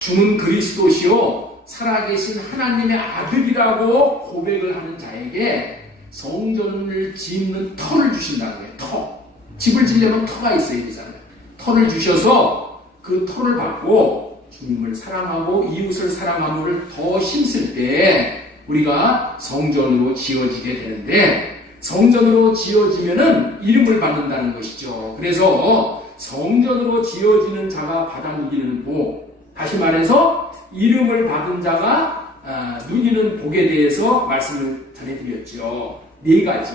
주는 그리스도시요 살아계신 하나님의 아들이라고 고백을 하는 자에게 성전을 짓는 터를 주신다는 거예요. 터. 집을 지려면 터가 있어야 되잖아요. 터를 주셔서 그 터를 받고 주님을 사랑하고 이웃을 사랑함을 더 힘쓸 때 우리가 성전으로 지어지게 되는데, 성전으로 지어지면은 이름을 받는다는 것이죠. 그래서 성전으로 지어지는 자가 받아 누리는 복, 다시 말해서 이름을 받은 자가 누리는 복에 대해서 말씀을 전해드렸죠. 네 가지.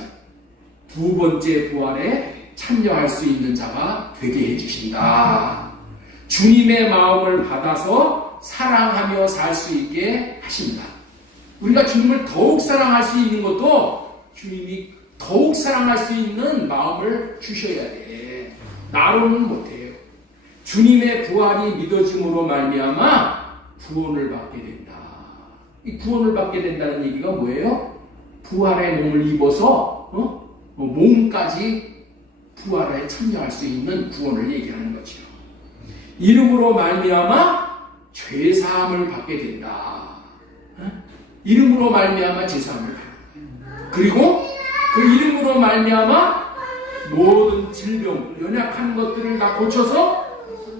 두 번째 부활에 참여할 수 있는 자가 되게 해주신다. 주님의 마음을 받아서 사랑하며 살 수 있게 하신다. 우리가 주님을 더욱 사랑할 수 있는 것도 주님이 더욱 사랑할 수 있는 마음을 주셔야 돼. 나로는 못해요. 주님의 부활이 믿어짐으로 말미암아 구원을 받게 된다. 이 구원을 받게 된다는 얘기가 뭐예요? 부활의 몸을 입어서 몸까지 부활에 참여할 수 있는 구원을 얘기하는 거죠. 이름으로 말미암아 죄사함을 받게 된다. 이름으로 말미암아 죄사함을 받는다. 그리고 그 이름으로 말미암아 모든 질병, 연약한 것들을 다 고쳐서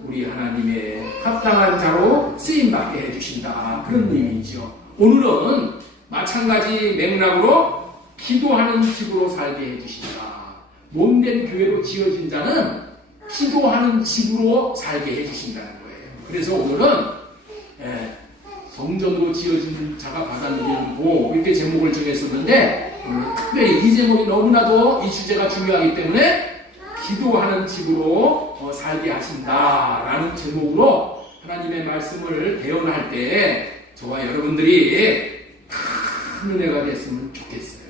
우리 하나님의 합당한 자로 쓰임받게 해주신다. 그런 의미죠. 오늘은 마찬가지 맥락으로 기도하는 집으로 살게 해주신다. 몸된 교회로 지어진 자는 기도하는 집으로 살게 해주신다는 거예요. 그래서 오늘은 성전으로 지어진 자가 받아 누리는 복, 이렇게 제목을 정했었는데, 오늘 특별히 이 제목이 너무나도 이 주제가 중요하기 때문에 기도하는 집으로 살게 하신다라는 제목으로 하나님의 말씀을 대언할 때 저와 여러분들이 큰 은혜가 됐으면 좋겠어요.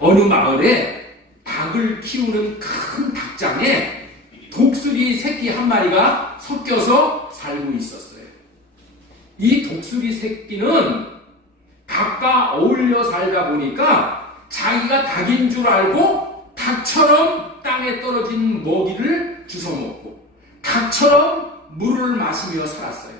어느 마을에 닭을 키우는 큰 닭장에 독수리 새끼 한 마리가 섞여서 살고 있었어요. 이 독수리 새끼는 닭과 어울려 살다 보니까 자기가 닭인 줄 알고 닭처럼 땅에 떨어진 먹이를 주워 먹고 닭처럼 물을 마시며 살았어요.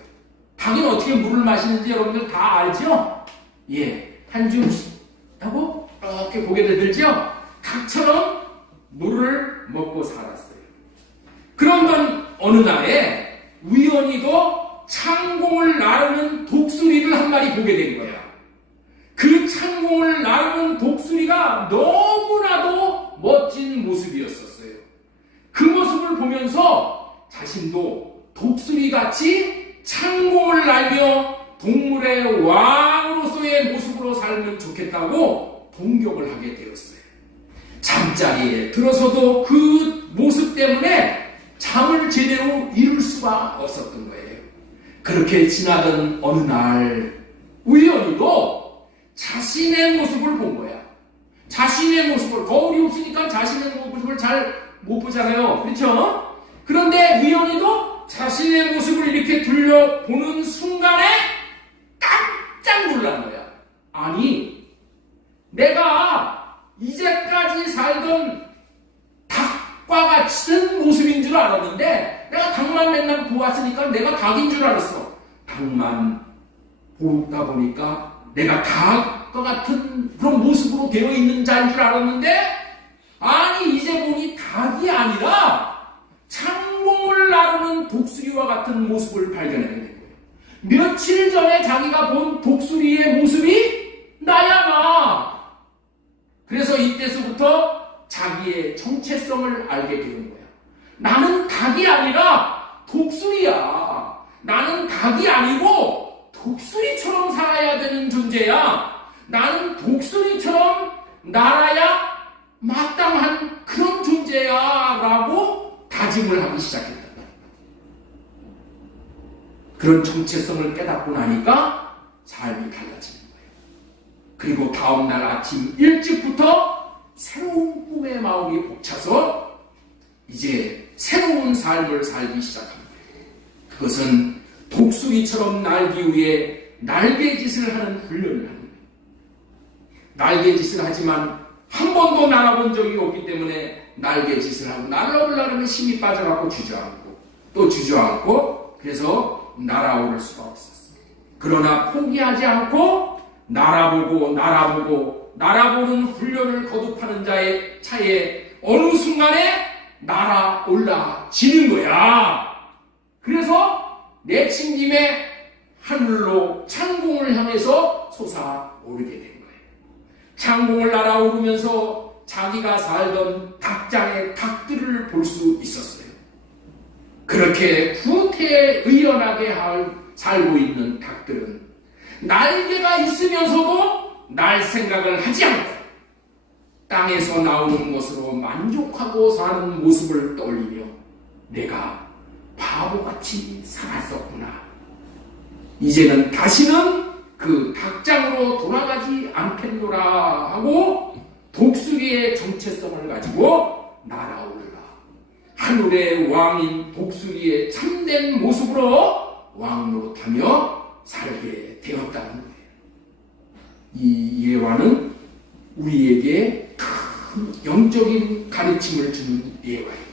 닭은 어떻게 물을 마시는지 여러분들 다 알죠? 예, 한 줌씩 하고 이렇게 고개를 들죠? 닭처럼 물을 먹고 살았어요. 그런던 어느 날에 우연히도 창공을 나르는 독수리를 한 마리 보게 된 거야. 그 창공을 나르는 독수리가 너무나도 멋진 모습이었었어요. 그 모습을 보면서 자신도 독수리같이 창공을 날며 동물의 왕으로서의 모습으로 살면 좋겠다고 동경을 하게 되었어요. 잠자리에 들어서도 그 모습 때문에 잠을 제대로 이룰 수가 없었던 거예요. 그렇게 지나던 어느 날 우연히도 자신의 모습을 본 거야. 자신의 모습을, 거울이 없으니까 자신의 모습을 잘 못 보잖아요. 그렇죠? 그런데 우연히도 자신의 모습을 이렇게 둘러보는 순간에 깜짝 놀란 거야. 아니, 내가 이제까지 살던 닭과 같은 모습인 줄 알았는데 내가 닭만 맨날 보았으니까 내가 닭인 줄 알았어. 닭만 보다 보니까 내가 닭과 같은 그런 모습으로 되어 있는 자인 줄 알았는데, 아니 이제 보니 닭이 아니라 창공을 나르는 독수리와 같은 모습을 발견하게 된 거예요. 며칠 전에 자기가 본 독수리의 모습이 나야 나. 그래서 이때서부터 자기의 정체성을 알게 되는 거야. 나는 닭이 아니라 독수리야. 나는 닭이 아니고 독수리처럼 살아야 되는 존재야. 나는 독수리처럼 날아야 마땅한 그런 존재야 라고 다짐을 하기 시작했다. 그런 정체성을 깨닫고 나니까 삶이 달라지는 거예요. 그리고 다음날 아침 일찍부터 새로운 꿈의 마음이 벅차서 이제 새로운 삶을 살기 시작한 거예요. 그것은 독수리처럼 날기 위해 날개짓을 하는 훈련을 하는 거예요. 날개짓을 하지만 한 번도 날아본 적이 없기 때문에 날개짓을 하고 날아보려면 힘이 빠져갖고 주저앉고 또 주저앉고, 그래서 날아오를 수가 없었어요. 그러나 포기하지 않고 날아보는 훈련을 거듭하는 자의 차에 어느 순간에 날아올라지는 거야. 그래서 내친김에 하늘로 창공을 향해서 솟아오르게 된 거예요. 창공을 날아오르면서 자기가 살던 닭장의 닭들을 볼 수 있었어요. 그렇게 구태의연하게 살고 있는 닭들은 날개가 있으면서도 날 생각을 하지 않고 땅에서 나오는 것으로 만족하고 사는 모습을 떠올리며 내가 바보같이 살았었구나. 이제는 다시는 그 닭장으로 돌아가지 않겠노라 하고 독수리의 정체성을 가지고 날아올라 하늘의 왕인 독수리의 참된 모습으로 왕노릇하며 살게 되었다는 거예요. 이 예화는 우리에게 큰 영적인 가르침을 주는 예화인 거예요.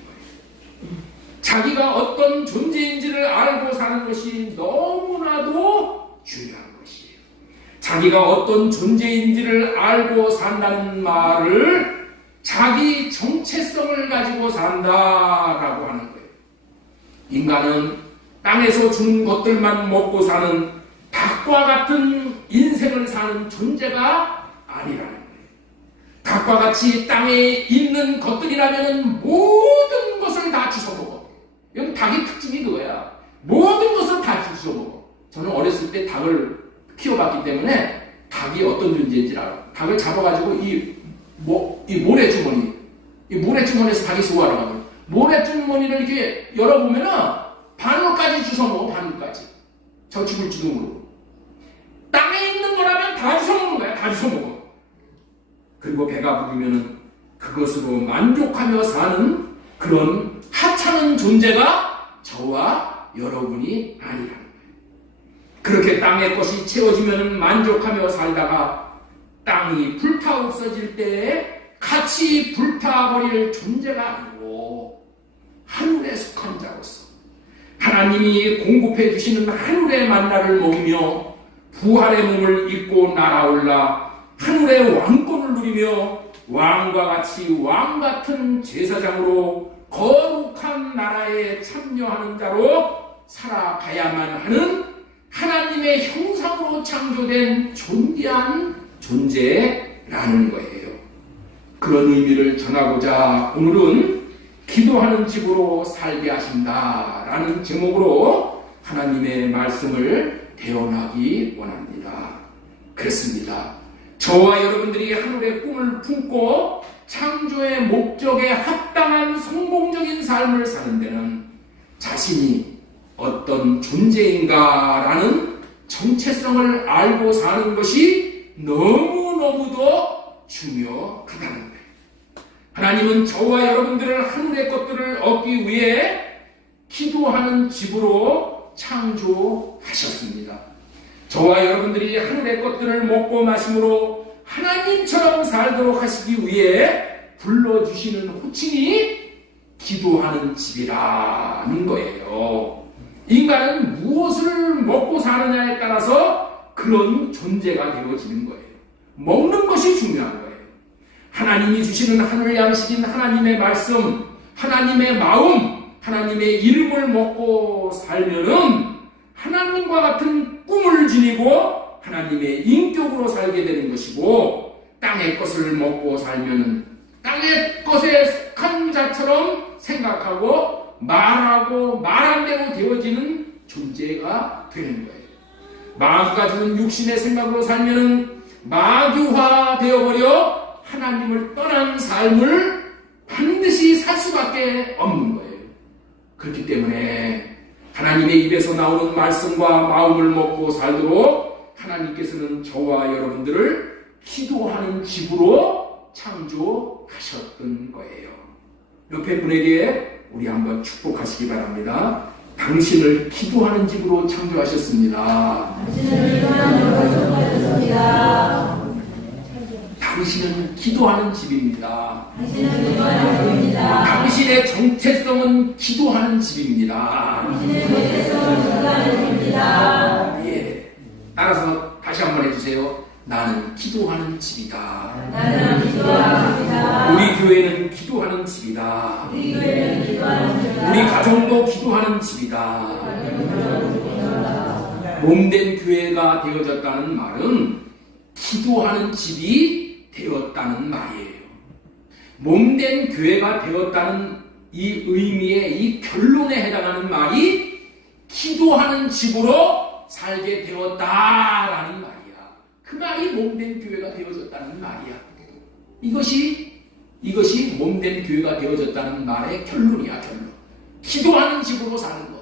자기가 어떤 존재인지를 알고 사는 것이 너무나도 중요한 것이에요. 자기가 어떤 존재인지를 알고 산다는 말을 자기 정체성을 가지고 산다라고 하는 거예요. 인간은 땅에서 주는 것들만 먹고 사는 닭과 같은 인생을 사는 존재가 아니라는 거예요. 닭과 같이 땅에 있는 것들이라면 모든 것을 다 주워먹어. 여기 닭의 특징이 그거야. 모든 것을 다 주워먹어. 저는 어렸을 때 닭을 키워봤기 때문에 닭이 어떤 존재인지 알아. 닭을 잡아가지고 이 모래주머니에서 닭이 소화를 하거든. 모래주머니를 이렇게 열어보면은 바늘까지 주워먹어. 바늘까지. 저 죽을 주둥으로. 땅에 있는 거라면 다 주워먹는 거야. 다 주워먹어. 그리고 배가 부르면은 그것으로 만족하며 사는 그런 하찮은 존재가 저와 여러분이 아니라는 거예요. 그렇게 땅의 것이 채워지면은 만족하며 살다가 땅이 불타 없어질 때에 같이 불타버릴 존재가 아니고 하늘에 속한 자로서 하나님이 공급해 주시는 하늘의 만나를 먹이며 부활의 몸을 입고 날아올라 하늘의 왕권을 누리며 왕과 같이 왕같은 제사장으로 거룩한 나라에 참여하는 자로 살아가야만 하는 하나님의 형상으로 창조된 존귀한 존재라는 거예요. 그런 의미를 전하고자 오늘은 기도하는 집으로 살게 하신다라는 제목으로 하나님의 말씀을 대언하기 원합니다. 그렇습니다. 저와 여러분들이 하늘의 꿈을 품고 창조의 목적에 합당한 성공적인 삶을 사는 데는 자신이 어떤 존재인가라는 정체성을 알고 사는 것이 너무너무도 중요하다는 거예요. 하나님은 저와 여러분들을 하늘의 것들을 얻기 위해 기도하는 집으로 창조하셨습니다. 저와 여러분들이 하늘의 것들을 먹고 마심으로 하나님처럼 살도록 하시기 위해 불러주시는 호칭이 기도하는 집이라는 거예요. 인간은 무엇을 먹고 사느냐에 따라서 그런 존재가 되어지는 거예요. 먹는 것이 중요한 거예요. 하나님이 주시는 하늘 양식인 하나님의 말씀, 하나님의 마음, 하나님의 이름을 먹고 살면은 하나님과 같은 꿈을 지니고 하나님의 인격으로 살게 되는 것이고, 땅의 것을 먹고 살면은 땅의 것에 속한 자처럼 생각하고 말하고 말한 대로 되어지는 존재가 되는 거예요. 마귀가 주는 육신의 생각으로 살면은 마귀화 되어버려 하나님을 떠난 삶을 반드시 살 수밖에 없는 거예요. 그렇기 때문에 하나님의 입에서 나오는 말씀과 마음을 먹고 살도록 하나님께서는 저와 여러분들을 기도하는 집으로 창조하셨던 거예요. 옆에 분에게 우리 한번 축복하시기 바랍니다. 당신을 기도하는 집으로 창조하셨습니다. 당신을 기도하는 집으로 창조하셨습니다. 당신은 기도하는 집입니다. 당신은 기도하는 집입니다. 당신의 정체성은 기도하는 집입니다. 당신의 정체성은 기도하는 집입니다. 예. 따라서 다시 한번 해주세요. 나는 기도하는 집이다. 나는 기도하는 집이다. 우리 교회는 기도하는 집이다. 우리 교회는 기도하는 집이다. 우리 가정도 기도하는 집이다. 몸된 교회가 되어졌다는 말은 기도하는 집이 되었다는 말이에요. 몸된 교회가 되었다는 이 의미의 이 결론에 해당하는 말이 기도하는 집으로 살게 되었다라는 말이야. 그 말이 몸된 교회가 되어졌다는 말이야. 이것이 몸된 교회가 되어졌다는 말의 결론이야, 결론. 기도하는 집으로 사는 것.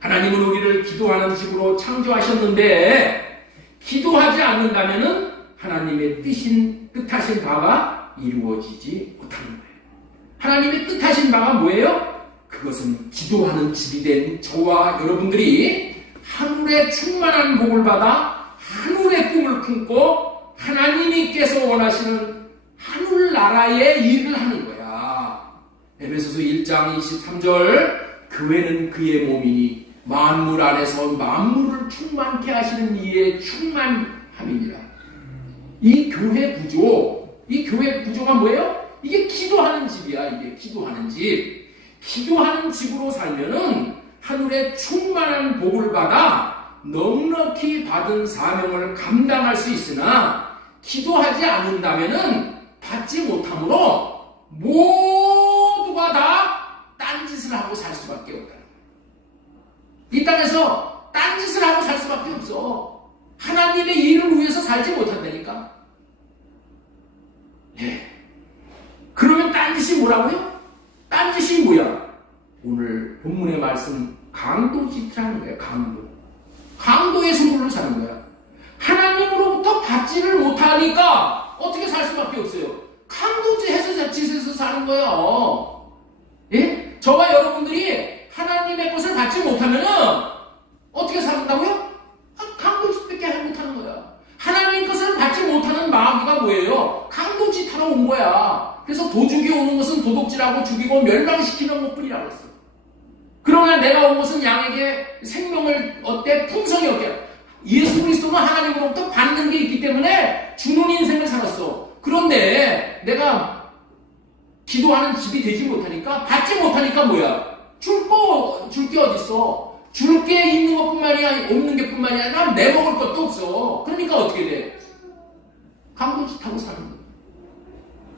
하나님은 우리를 기도하는 집으로 창조하셨는데 기도하지 않는다면은 하나님의 뜻하신 바가 이루어지지 못하는 거예요. 하나님의 뜻하신 바가 뭐예요? 그것은 기도하는 집이 된 저와 여러분들이 하늘의 충만한 복을 받아 하늘의 꿈을 품고 하나님께서 원하시는 하늘나라의 일을 하는 거야. 에베소서 1장 23절 교회는 그의 몸이니 만물 안에서 만물을 충만케 하시는 이의 충만함이니라. 이 교회 구조가 뭐예요? 이게 기도하는 집이야. 이게 기도하는 집. 기도하는 집으로 살면은 하늘의 충만한 복을 받아 넉넉히 받은 사명을 감당할 수 있으나 기도하지 않는다면은 받지 못하므로 모두가 다 딴짓을 하고 살 수밖에 없다. 이 땅에서 딴짓을 하고 살 수밖에 없어. 하나님의 일을 위해서 살지 못한다니까. 예. 그러면 딴짓이 뭐라고요? 딴짓이 뭐야? 오늘 본문의 말씀 강도짓이라는 거예요. 강도의 선물로 사는 거야. 하나님으로부터 받지를 못하니까 어떻게 살 수밖에 없어요. 강도짓에서 사는 거예요. 예? 저와 여러분들이 하나님의 것을 받지 못하면은 어떻게 산다고요? 강도짓밖에 못하는 거야. 하나님 것을 받지 못하는 마귀가 뭐예요? 강도짓하러 온 거야. 그래서 도둑이 오는 것은 도둑질하고 죽이고 멸망시키는 것뿐이라고 했어. 그러나 내가 온 것은 양에게 생명을 풍성히 얻게. 예수 그리스도는 하나님으로부터 받는 게 있기 때문에 주는 인생을 살았어. 그런데 내가 기도하는 집이 되지 못하니까, 받지 못하니까 뭐야? 줄 게 어딨어? 줄 게 있는 것뿐만이 아니라 없는 게 뿐만이 아니라 내 먹을 것도 없어. 그러니까 어떻게 돼? 강도짓하고 사는 거야.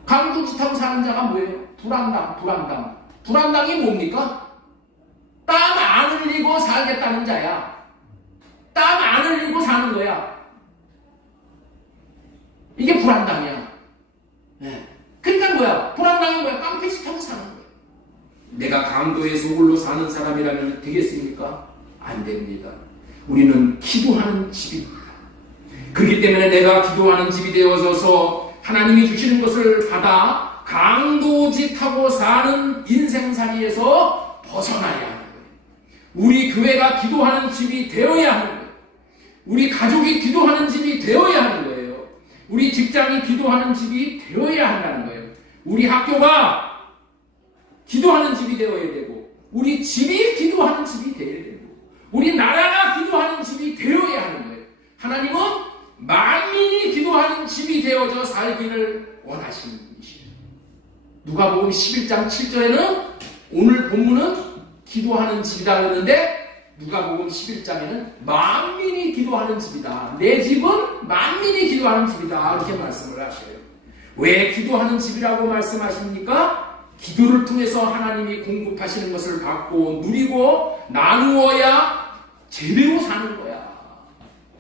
강도짓하고 사는 자가 뭐예요? 불안당이 뭡니까? 땀 안 흘리고 살겠다는 자야. 땀 안 흘리고 사는 거야. 이게 불안당이야. 네. 그러니까 뭐야? 불안당이 뭐야? 깡패짓하고 사는 거야. 내가 강도의 소굴로 사는 사람이라면 되겠습니까? 안 됩니다. 우리는 기도하는 집입니다. 그렇기 때문에 내가 기도하는 집이 되어져서 하나님이 주시는 것을 받아 강도짓하고 사는 인생살이에서 벗어나야 하는 거예요. 우리 교회가 기도하는 집이 되어야 하는 거예요. 우리 가족이 기도하는 집이 되어야 하는 거예요. 우리 직장이 기도하는 집이 되어야 한다는 거예요. 우리 학교가 기도하는 집이 되어야 되고, 우리 집이 기도하는 집이 되어야 되고, 우리 나라가 기도하는 집이 되어야 하는 거예요. 하나님은 만민이 기도하는 집이 되어져 살기를 원하시는 분이시에요. 누가복음 11장 7절에는 오늘 본문은 기도하는 집이다 그랬는데 누가복음 11장에는 만민이 기도하는 집이다. 내 집은 만민이 기도하는 집이다. 이렇게 말씀을 하셔요. 왜 기도하는 집이라고 말씀하십니까? 기도를 통해서 하나님이 공급하시는 것을 받고 누리고 나누어야 제대로 사는 거야.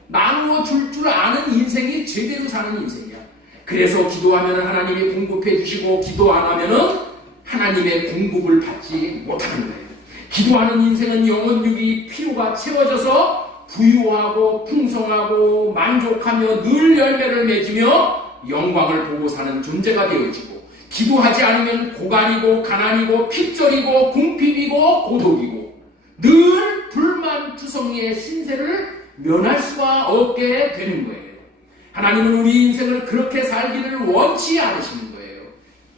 나누어 줄 아는 인생이 제대로 사는 인생이야. 그래서 기도하면 하나님이 공급해 주시고 기도 안 하면은 하나님의 공급을 받지 못하는 거예요. 기도하는 인생은 영혼육이 피로가 채워져서 부유하고 풍성하고 만족하며 늘 열매를 맺으며 영광을 보고 사는 존재가 되어지고, 기도하지 않으면 고간이고 가난이고 핍절이고 궁핍이고 고독이고 늘 불만투성이의 신세를 면할 수가 없게 되는 거예요. 하나님은 우리 인생을 그렇게 살기를 원치 않으시는 거예요.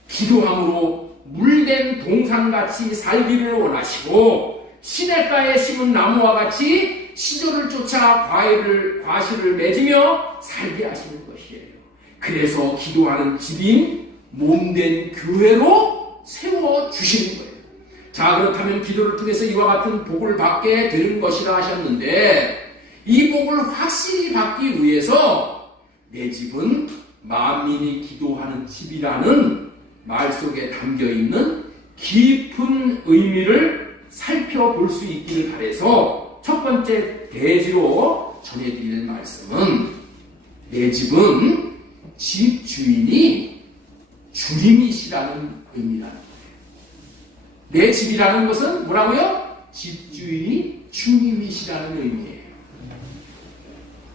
기도함으로 물된 동산같이 살기를 원하시고 시냇가에 심은 나무와 같이 시절을 쫓아 과실을 맺으며 살게 하시는 것이에요. 그래서 기도하는 집인 몸된 교회로 세워주시는 거예요. 자, 그렇다면 기도를 통해서 이와 같은 복을 받게 되는 것이라 하셨는데 이 복을 확실히 받기 위해서 내 집은 만민이 기도하는 집이라는 말 속에 담겨있는 깊은 의미를 살펴볼 수 있기를 바라서 첫 번째 대지로 전해드리는 말씀은 내 집은 집 주인이 주님이시라는 의미라는 거예요. 내 집이라는 것은 뭐라고요? 집 주인이 주님이시라는 의미예요.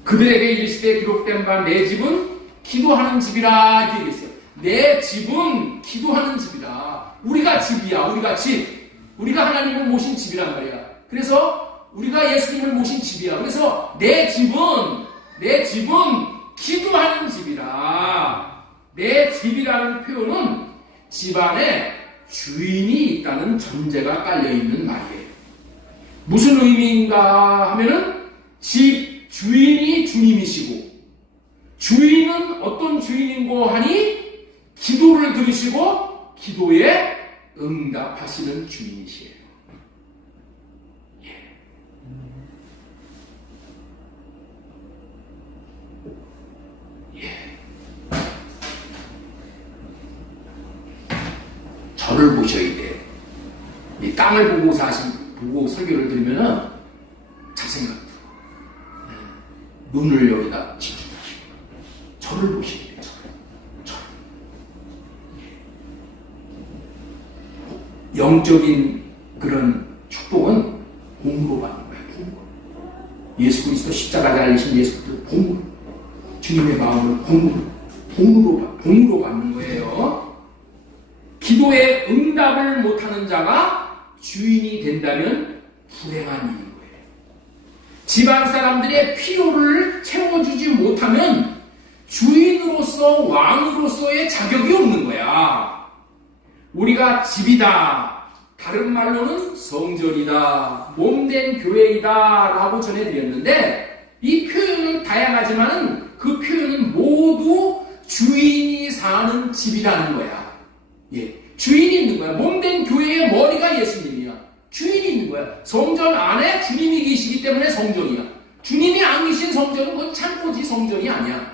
그들에게 이르시되 기록된 바 내 집은 기도하는 집이라 이렇게 얘기했어요. 내 집은 기도하는 집이다. 우리가 집이야. 우리가 집. 우리가 하나님을 모신 집이란 말이야. 그래서 우리가 예수님을 모신 집이야. 그래서 내 집은 기도하는 집이다. 내 집이라는 표현은 집안에 주인이 있다는 전제가 깔려있는 말이에요. 무슨 의미인가 하면은 집 주인이 주님이시고 주인은 어떤 주인인고 하니 기도를 들으시고 기도에 응답하시는 주인이시에요. 저를 보셔야 돼. 이 땅을 보고 설교를 들으면은 잡생각 들어. 눈을 여기다 집중하시고 저를 보셔야 돼요. 저를. 영적인 그런 축복은 봉으로 받는 거예요. 봉으로. 예수 그리스도 십자가에 달리신 예수 그리스도 봉으로. 주님의 마음을 봉으로 받는 거예요. 기도에 응답을 못하는 자가 주인이 된다면 불행한 일인 거예요. 집안 사람들의 필요를 채워주지 못하면 주인으로서 왕으로서의 자격이 없는 거야. 우리가 집이다. 다른 말로는 성전이다. 몸된 교회이다. 라고 전해드렸는데 이 표현은 다양하지만 그 표현은 모두 주인이 사는 집이라는 거야. 주인이 있는 거야. 몸된 교회의 머리가 예수님이야. 주인이 있는 거야. 성전 안에 주님이 계시기 때문에 성전이야. 주님이 안 계신 성전은 그건 창고지 성전이 아니야.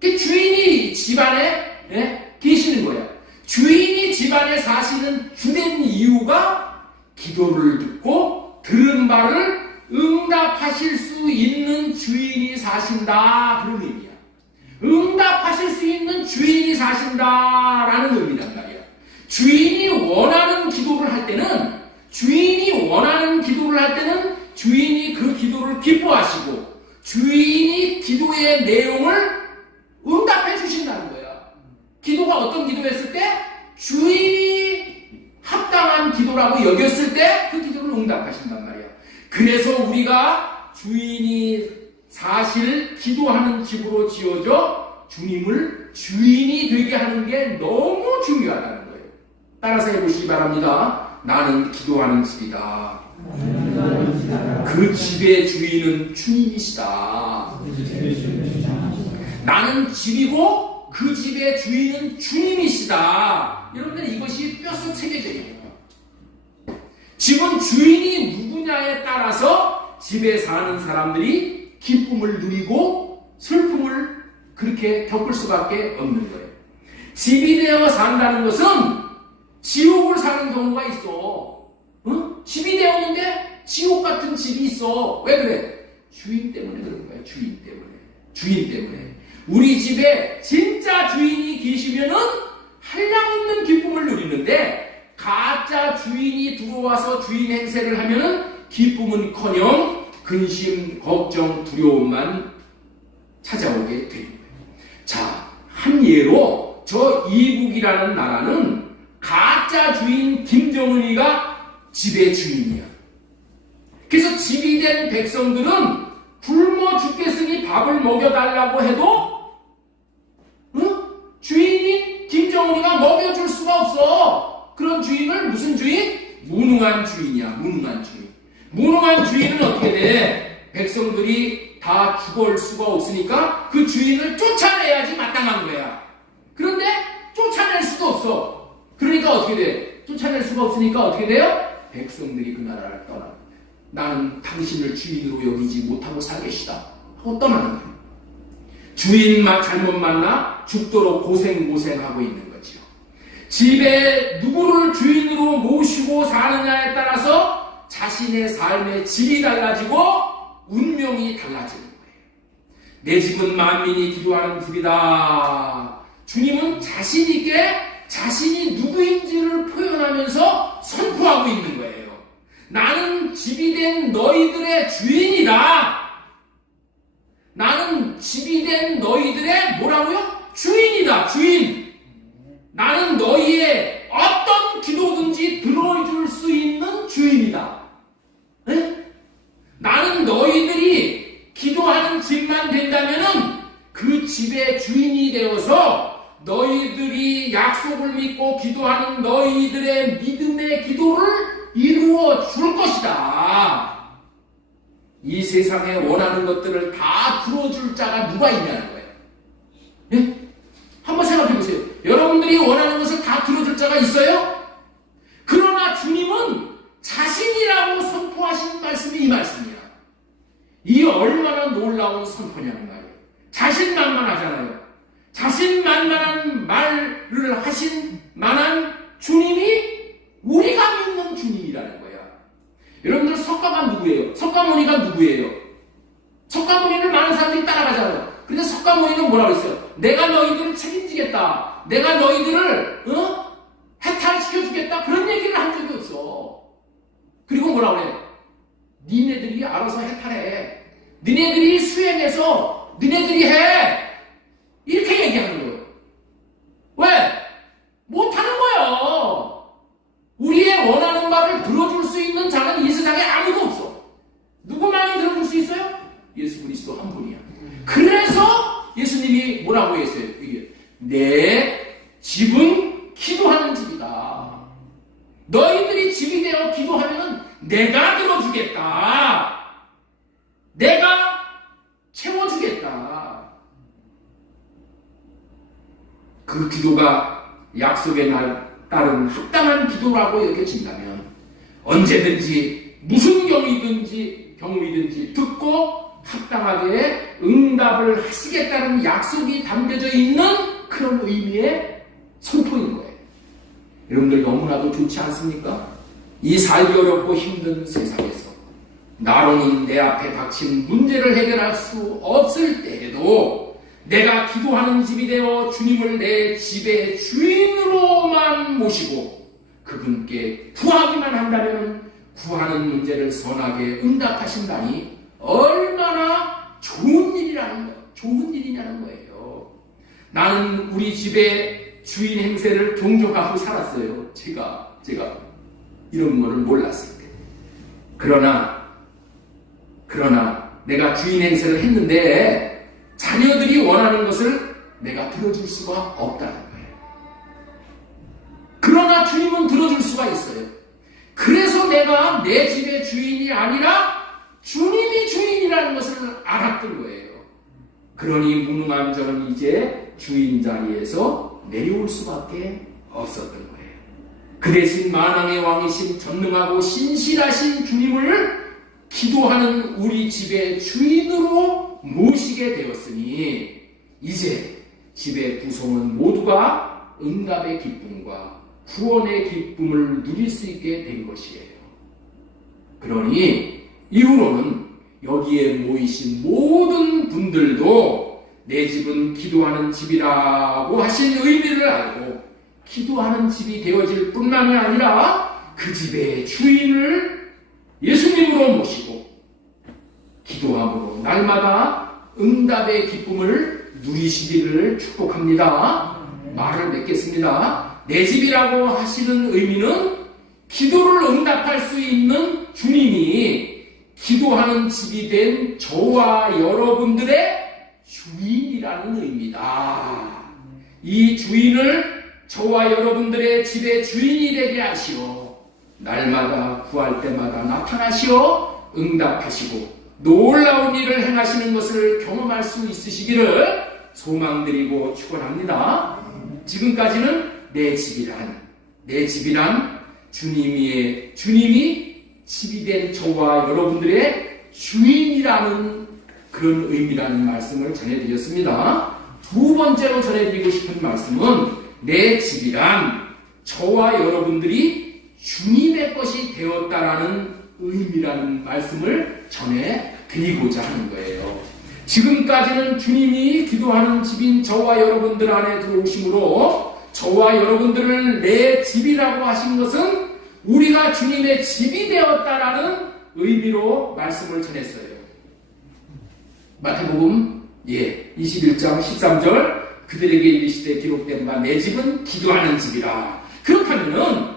그 주인이 집안에 계시는 거야. 주인이 집안에 사시는 주된 이유가 기도를 듣고 들은 바를 응답하실 수 있는 주인이 사신다. 그런 의미야. 응답하실 수 있는 주인이 사신다라는 의미란 말이야. 주인이 원하는 기도를 할 때는 주인이 그 기도를 기뻐하시고 주인이 기도의 내용을 응답해 주신다는 거야. 기도가 어떤 기도였을 때 주인이 합당한 기도라고 여겼을 때 그 기도를 응답하신단 말이야. 그래서 우리가 주인이 사실 기도하는 집으로 지어져 주님을 주인이 되게 하는 게 너무 중요하다는 거예요. 따라서 해보시기 바랍니다. 나는 기도하는 집이다. 그 집의 주인은 주님이시다. 나는 집이고 그 집의 주인은 주님이시다. 여러분들 이것이 뼛속 새겨져 있는 거예요. 집은 주인이 누구냐에 따라서 집에 사는 사람들이 기쁨을 누리고 슬픔을 그렇게 겪을 수밖에 없는 거예요. 집이 되어 산다는 것은 지옥을 사는 경우가 있어. 집이 되었는데 지옥 같은 집이 있어. 왜 그래? 주인 때문에 그런 거야. 주인 때문에. 우리 집에 진짜 주인이 계시면은 한량없는 기쁨을 누리는데 가짜 주인이 들어와서 주인 행세를 하면은 기쁨은커녕 근심, 걱정, 두려움만 찾아오게 됩니다. 자, 한 예로 저 이국이라는 나라는 가짜 주인 김정은이가 집의 주인이야. 그래서 집이 된 백성들은 굶어 죽겠으니 밥을 먹여달라고 해도 진정우리가 먹여줄 수가 없어. 그런 주인을 무슨 주인? 무능한 주인이야. 무능한 주인. 무능한 주인은 어떻게 돼? 백성들이 다 죽을 수가 없으니까 그 주인을 쫓아내야지 마땅한 거야. 그런데 쫓아낼 수도 없어. 그러니까 어떻게 돼? 쫓아낼 수가 없으니까 어떻게 돼요? 백성들이 그 나라를 떠나. 나는 당신을 주인으로 여기지 못하고 살겠시다 하고 떠나는 거예요. 주인만 잘못 만나 죽도록 고생하고 있는 거죠. 집에 누구를 주인으로 모시고 사느냐에 따라서 자신의 삶의 질이 달라지고 운명이 달라지는 거예요. 내 집은 만민이 기도하는 집이다. 주님은 자신 있게 자신이 누구인지를 표현하면서 선포하고 있는 거예요. 나는 집이 된 너희들의 주인이다. 나는 집이 된 너희들의 뭐라고요? 주인이다. 주인. 나는 너희의 어떤 기도든지 들어줄 수 있는 주인이다. 네? 나는 너희들이 기도하는 집만 된다면은 그 집의 주인이 되어서 너희들이 약속을 믿고 기도하는 너희들의 믿음의 기도를 이루어 줄 것이다. 이 세상에 원하는 것들을 다 들어줄 자가 누가 있냐는 거예요. 예? 한번 생각해 보세요. 여러분들이 원하는 것을 다 들어줄 자가 있어요? 그러나 주님은 자신이라고 선포하신 말씀이 이 말씀이야. 이 얼마나 놀라운 선포냐는 말이에요. 자신만만하잖아요. 자신만만한 말을 하신 만한 주님이 우리가 믿는 주님이라는 거야. 여러분들 석가가 누구예요? 석가모니가 누구예요? 석가모니를 많은 사람들이 따라가잖아요. 근데 석가모니는 뭐라고 했어요? 내가 너희들을 책임지겠다. 내가 너희들을 해탈시켜주겠다. 그런 얘기를 한 적이 없어. 그리고 뭐라고 그래? 니네들이 알아서 해탈해. 니네들이 수행해서 니네들이 해. 이렇게 얘기하는 거예요. 왜? 못하는 거예요. 우리의 원하는 바를 들어줄 수 있는 자는 이 세상에 아무도 없어. 누구만이 들어줄 수 있어요? 예수 그리스도 한 분이야. 그래서 예수님이 뭐라고 했어요? 이게 내 집은 기도하는 집이다. 너희들이 집이 되어 기도하면 내가 들어주겠다. 내가 채워주겠다. 그 기도가 약속에 따른 합당한 기도라고 여겨진다면 언제든지 무슨 경우이든지 듣고 합당하게 응답을 하시겠다는 약속이 담겨져 있는 그런 의미의 선포인 거예요. 여러분들 너무나도 좋지 않습니까? 이 살기 어렵고 힘든 세상에서 나로는 내 앞에 닥친 문제를 해결할 수 없을 때에도 내가 기도하는 집이 되어 주님을 내 집의 주인으로만 모시고 그분께 구하기만 한다면 구하는 문제를 선하게 응답하신다니 얼마나 좋은 일이냐는 거예요. 나는 우리 집의 주인 행세를 종종하고 살았어요. 제가 이런 거를 몰랐을 때. 그러나 내가 주인 행세를 했는데 자녀들이 원하는 것을 내가 들어줄 수가 없다는 거예요. 그러나 주님은 들어줄 수가 있어요. 그래서 내가 내 집의 주인이 아니라 주님이 주인이라는 것을 알았던 거예요. 그러니 무능한 저는 이제 주인 자리에서 내려올 수밖에 없었던 거예요. 그 대신 만왕의 왕이신 전능하고 신실하신 주님을 기도하는 우리 집의 주인으로 모시게 되었으니 이제 집의 구성은 모두가 응답의 기쁨과 구원의 기쁨을 누릴 수 있게 된 것이에요. 그러니 이후로는 여기에 모이신 모든 분들도 내 집은 기도하는 집이라고 하신 의미를 알고 기도하는 집이 되어질 뿐만이 아니라 그 집의 주인을 예수님으로 모시고 기도함으로 날마다 응답의 기쁨을 누리시기를 축복합니다. 말을 맺겠습니다. 내 집이라고 하시는 의미는 기도를 응답할 수 있는 주님이 기도하는 집이 된 저와 여러분들의 주인이라는 의미다. 이 주인을 저와 여러분들의 집의 주인이 되게 하시오. 날마다 구할 때마다 나타나시오. 응답하시고 놀라운 일을 행하시는 것을 경험할 수 있으시기를 소망드리고 축원합니다. 지금까지는 내 집이란 주님이 집이 된 저와 여러분들의 주인이라는 그런 의미라는 말씀을 전해드렸습니다. 두 번째로 전해드리고 싶은 말씀은 내 집이란 저와 여러분들이 주님의 것이 되었다라는 의미라는 말씀을 전해드리고자 하는 거예요. 지금까지는 주님이 기도하는 집인 저와 여러분들 안에 들어오심으로 저와 여러분들을 내 집이라고 하신 것은 우리가 주님의 집이 되었다라는 의미로 말씀을 전했어요. 마태복음 21장 13절 그들에게 이르시되 기록된 바 내 집은 기도하는 집이라. 그렇다면은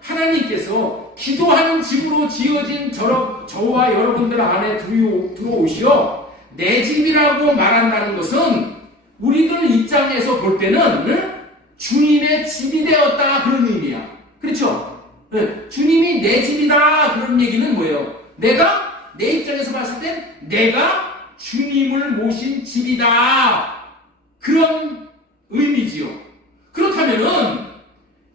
하나님께서 기도하는 집으로 지어진 저와 여러분들 안에 들어오시어 내 집이라고 말한다는 것은 우리들 입장에서 볼 때는 주님의 집이 되었다 그런 의미야. 그렇죠? 네, 주님이 내 집이다 그런 얘기는 뭐예요? 내가 내 입장에서 봤을 땐 내가 주님을 모신 집이다 그런 의미지요. 그렇다면은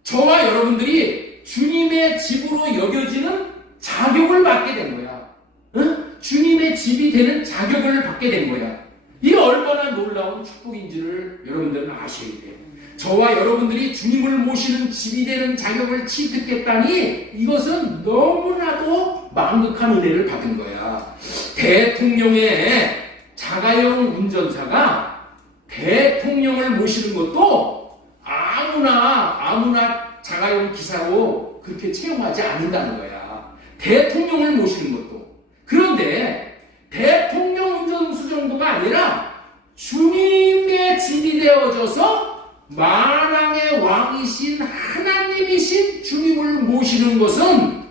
저와 여러분들이 주님의 집으로 여겨지는 자격을 받게 된 거야. 주님의 집이 되는 자격을 받게 된 거야. 이게 얼마나 놀라운 축복인지를 여러분들은 아셔야 돼요. 저와 여러분들이 주님을 모시는 집이 되는 자격을 취득했다니 이것은 너무나도 만극한 은혜를 받은 거야. 대통령의 자가용 운전사가 대통령을 모시는 것도 아무나 자가용 기사로 그렇게 채용하지 않는다는 거야. 대통령을 모시는 것도. 그런데 대통령 운전수 정도가 아니라 주님의 집이 되어져서 만왕의 왕이신 하나님이신 주님을 모시는 것은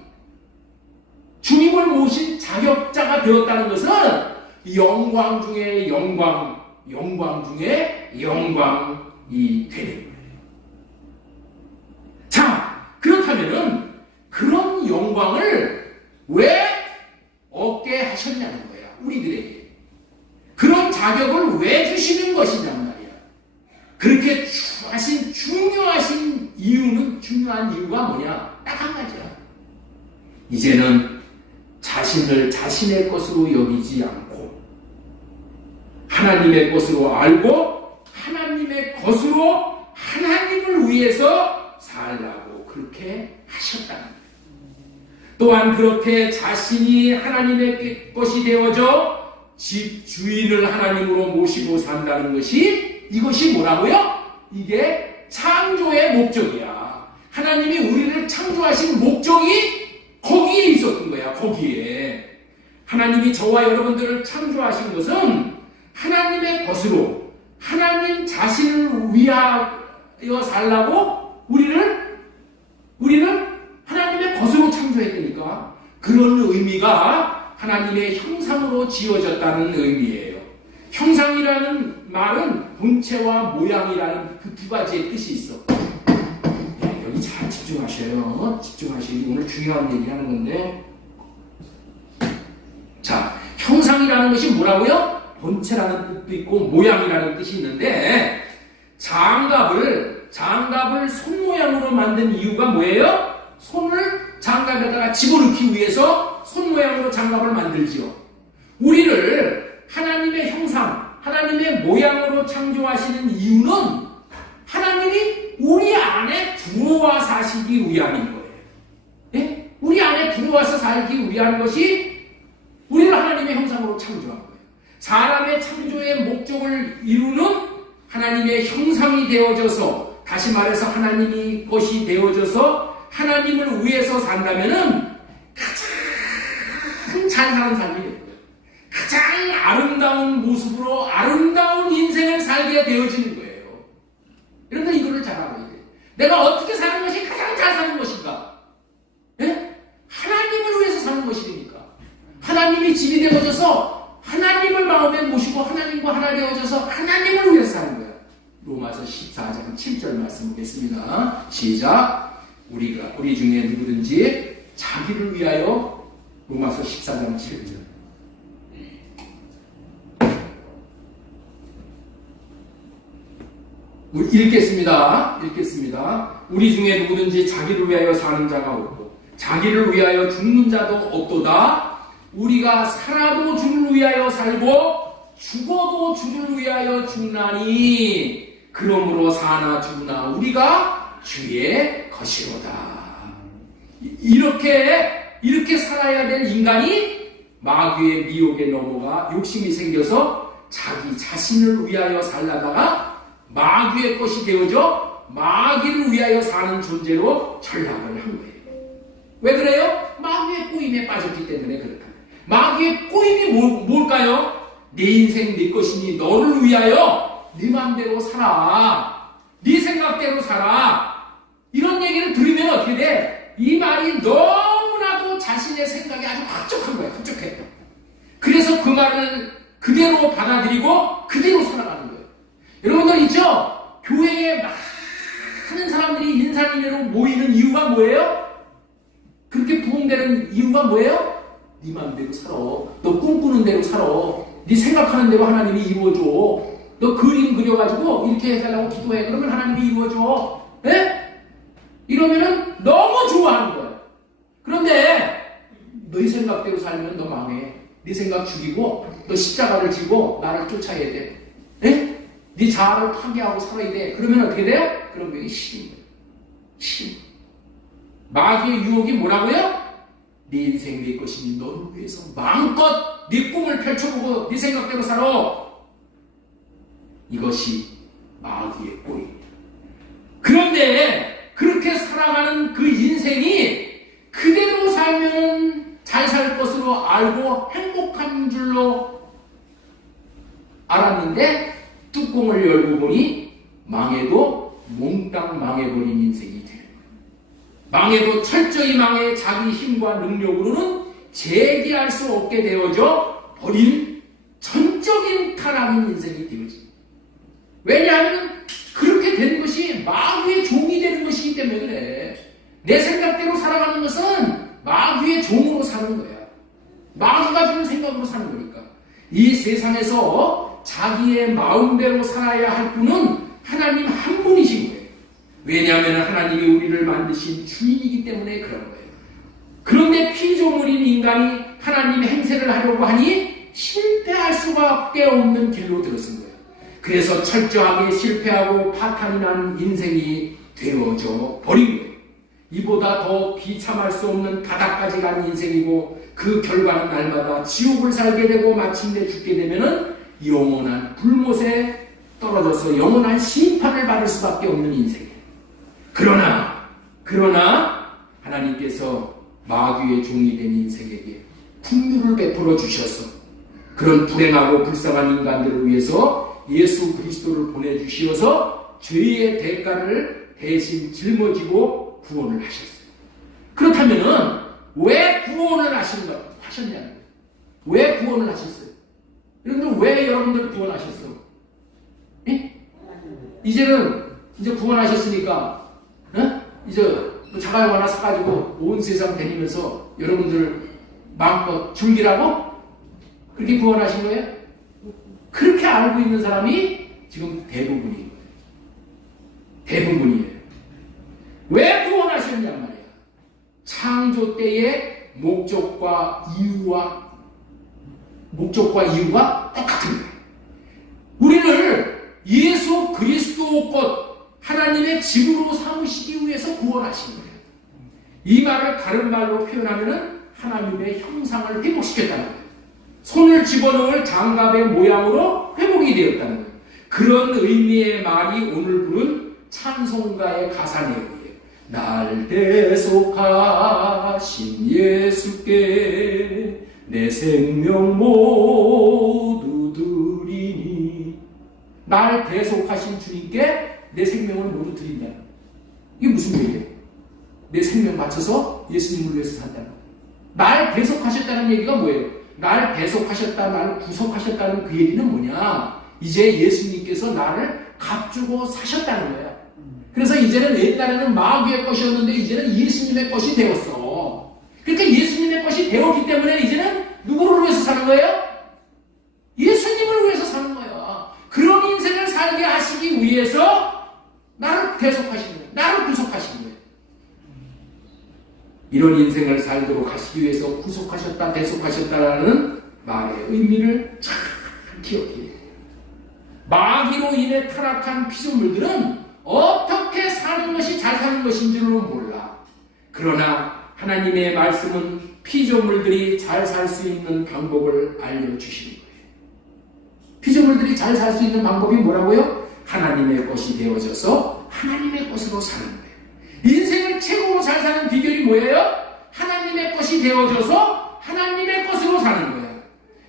주님을 모신 자격자가 되었다는 것은 영광 중에 영광 중에 영광이 되는 거예요. 자, 그렇다면은 그런 영광을 왜 얻게 하셨냐는 거야, 우리들에게. 그런 자격을 왜 주시는 것이냐는 말이야. 그렇게 중요한 이유가 뭐냐? 딱 한 가지야. 이제는 자신을 자신의 것으로 여기지 않고 하나님의 것으로 알고 하나님의 것으로 하나님을 위해서 살라고 그렇게 하셨다는 거예요. 또한 그렇게 자신이 하나님의 것이 되어져 집 주인을 하나님으로 모시고 산다는 이것이 뭐라고요? 이게 창조의 목적이야. 하나님이 우리를 창조하신 목적이 거기에 있었던 거야. 거기에 하나님이 저와 여러분들을 창조하신 것은 하나님의 것으로 하나님 자신을 위하여 살라고 우리를 하나님의 것으로 창조했으니까 그런 의미가 하나님의 형상으로 지어졌다는 의미예요. 형상이라는 말은 본체와 모양이라는 그 두 가지의 뜻이 있어. 여기 잘 집중하셔요. 집중하시기 오늘 중요한 얘기 하는 건데. 자, 형상이라는 것이 뭐라고요? 본체라는 뜻도 있고 모양이라는 뜻이 있는데 장갑을 손 모양으로 만든 이유가 뭐예요? 손을 장갑에다가 집어넣기 위해서 손 모양으로 장갑을 만들지요. 우리를 하나님의 형상, 하나님의 모양으로 창조하시는 이유는 하나님이 우리 안에 들어와 사시기 위함인 거예요. 예? 우리 안에 들어와서 살기 위한 것이 우리를 하나님의 형상으로 창조한 거예요. 사람의 창조의 목적을 이루는 하나님의 형상이 되어져서, 다시 말해서 하나님이 것이 되어져서 하나님을 위해서 산다면은 가장 잘 사는 삶이 되는 거예요. 가장 아름다운 모습으로 아름다운 인생을 살게 되어지는 거예요. 그런데 이거를 잘 알아야 돼요. 내가 어떻게 사는 것이 가장 잘 사는 것인가? 예? 하나님을 위해서 사는 것이니까. 하나님이 집이 되어져서 하나님을 마음에 모시고 하나님과 하나 되어져서 하나님을 위해서 사는 거야. 로마서 14장 7절 말씀 보겠습니다. 시작. 우리 중에 누구든지 자기를 위하여 로마서 14장 7절. 읽겠습니다. 우리 중에 누구든지 자기를 위하여 사는 자가 없고 자기를 위하여 죽는 자도 없도다. 우리가 살아도 주를 위하여 살고 죽어도 주를 위하여 죽나니 그러므로 사나 죽나 우리가 주의 것이로다. 이렇게 살아야 될 인간이 마귀의 미혹에 넘어가 욕심이 생겨서 자기 자신을 위하여 살다가 마귀의 것이 되어져 마귀를 위하여 사는 존재로 전락을 한 거예요. 왜 그래요? 마귀의 꼬임에 빠졌기 때문에 그렇다. 마귀의 꼬임이 뭘까요? 네 인생 네 것이니 너를 위하여 네 맘대로 살아. 네 생각대로 살아. 이런 얘기를 들으면 어떻게 돼? 이 말이 너무나도 자신의 생각이 아주 확적한 거야. 확적해. 그래서 그 말을 그대로 받아들이고 그대로 살아가는 거예요. 여러분들 있죠? 교회에 많은 사람들이 인산인해로 모이는 이유가 뭐예요? 그렇게 부흥되는 이유가 뭐예요? 네 맘대로 살아. 너 꿈꾸는 대로 살아. 네 생각하는 대로 하나님이 이루어줘. 너 그림 그려가지고 이렇게 해달라고 기도해. 그러면 하나님이 이루어줘. 네? 이러면은 너무 좋아하는 거예요. 그런데 너희 생각대로 살면 너 망해. 네 생각 죽이고 너 십자가를 지고 나를 쫓아야 돼. 네? 네 자아를 파괴하고 살아야 돼. 그러면 어떻게 돼요? 그런 게 싫은 거예요. 싫은 거예요. 마귀의 유혹이 뭐라고요? 네 인생 네 것이니 너를 위해서 마음껏 네 꿈을 펼쳐보고 네 생각대로 살아. 이것이 마귀의 꼬입니다. 그런데 그렇게 살아가는 그 인생이 그대로 살면 잘 살 것으로 알고 행복한 줄로 알았는데 뚜껑을 열고 보니 망해도 몽땅 망해버린 인생이 되는 거예요. 망해도 철저히 망해 자기 힘과 능력으로는 재기할 수 없게 되어져 버린 전적인 타락인 인생이 되어집니다. 왜냐하면 그렇게 되는 것이 마귀의 종이 되는 것이기 때문에 그래. 내 생각대로 살아가는 것은 마귀의 종으로 사는 거야. 마귀가 주는 생각으로 사는 거니까. 이 세상에서 자기의 마음대로 살아야 할 분은 하나님 한 분이신 거예요. 왜냐하면 하나님이 우리를 만드신 주인이기 때문에 그런 거예요. 그런데 피조물인 인간이 하나님의 행세를 하려고 하니 실패할 수밖에 없는 길로 들어선 거예요. 그래서 철저하게 실패하고 파탄이 난 인생이 되어져 버린 거예요. 이보다 더 비참할 수 없는 바닥까지 간 인생이고 그 결과는 날마다 지옥을 살게 되고 마침내 죽게 되면은 영원한 불못에 떨어져서 영원한 심판을 받을 수밖에 없는 인생이에요. 그러나 하나님께서 마귀의 종이 된 인생에게 긍휼을 베풀어 주셔서 그런 불행하고 불쌍한 인간들을 위해서 예수 그리스도를 보내주시어서 죄의 대가를 대신 짊어지고 구원을 하셨어요. 그렇다면은 왜 구원을 하셨냐는 거예요. 왜 구원을 하셨어요? 여러분들 왜 여러분들 구원하셨어? 예? 이제 구원하셨으니까 이제 자가용 하나 사가지고 온 세상 다니면서 여러분들 마음껏 즐기라고? 그렇게 구원하신 거예요? 그렇게 알고 있는 사람이 지금 대부분이에요. 대부분이에요. 왜 구원하셨냐 말이에요. 창조 때의 목적과 이유가 똑같은 거예요. 우리를 예수 그리스도 곧 하나님의 집으로 삼으시기 위해서 구원하신 거예요. 이 말을 다른 말로 표현하면은 하나님의 형상을 회복시켰다는 거예요. 손을 집어넣을 장갑의 모양으로 회복이 되었다는 거예요. 그런 의미의 말이 오늘 부른 찬송가의 가사 내용이에요. 날 대속하신 예수께 내 생명 모두 드리니. 날 대속하신 주님께 내 생명을 모두 드린다. 이게 무슨 얘기예요? 내 생명 맞춰서 예수님을 위해서 산다는 거예요. 날 대속하셨다는 얘기가 뭐예요? 날 대속하셨다, 나를 구속하셨다는 그 얘기는 뭐냐? 이제 예수님께서 나를 값주고 사셨다는 거야. 그래서 이제는 옛날에는 마귀의 것이었는데 이제는 예수님의 것이 되었어. 그러니까 예수님의 것이 되었기 때문에 이제는 누구를 위해서 사는 거예요? 예수님을 위해서 사는 거야. 그런 인생을 살게 하시기 위해서 나를 대속하시는 거예요. 나를 구속하시는 거예요. 이런 인생을 살도록 하시기 위해서 구속하셨다, 대속하셨다라는 말의 의미를 잘 기억해야 해요. 마귀로 인해 타락한 피조물들은 어떻게 사는 것이 잘 사는 것인지는 몰라. 그러나 하나님의 말씀은 피조물들이 잘 살 수 있는 방법을 알려주시는 거예요. 피조물들이 잘 살 수 있는 방법이 뭐라고요? 하나님의 것이 되어져서 하나님의 것으로 사는 거예요. 인생을 최고로 잘 사는 비결이 뭐예요? 하나님의 것이 되어져서 하나님의 것으로 사는 거예요.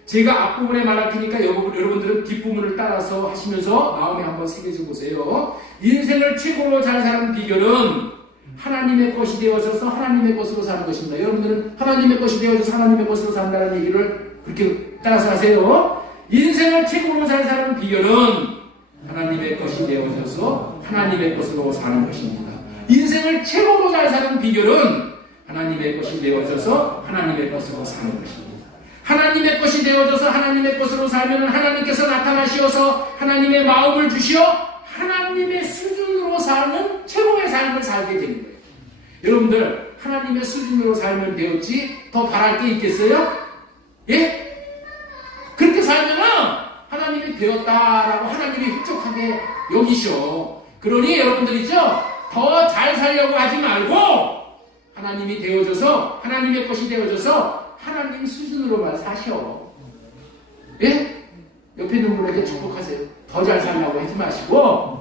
제가 앞부분에 말할 테니까 여러분들은 뒷부분을 따라서 하시면서 마음에 한번 새겨져 보세요. 인생을 최고로 잘 사는 비결은 하나님의 것이 되어져서 하나님의 것으로 사는 것입니다. 여러분들은 하나님의 것이 되어져서 하나님의 것으로 산다는 얘기를 그렇게 따라서 하세요. 인생을 최고로 잘 사는 비결은 하나님의 것이 되어져서 하나님의 것으로 사는 것입니다. 인생을 최고로 잘 사는 비결은 하나님의 것이 되어져서 하나님의 것으로 사는 것입니다. 하나님의 것이 되어져서 하나님의 것으로 살면 하나님께서 나타나시어서 하나님의 마음을 주시어 하나님의 수준으로 사는 최고의 삶을 살게 되는 거예요. 여러분들 하나님의 수준으로 살면 되었지 더 바랄 게 있겠어요? 예? 그렇게 살면은 하나님이 되었다라고 하나님이 흡족하게 여기셔. 그러니 여러분들이죠, 더 잘 살려고 하지 말고 하나님이 되어져서 하나님의 것이 되어져서 하나님 수준으로만 사셔. 예? 옆에 있는 분에게 축복하세요. 더 잘 살려고 하지 마시고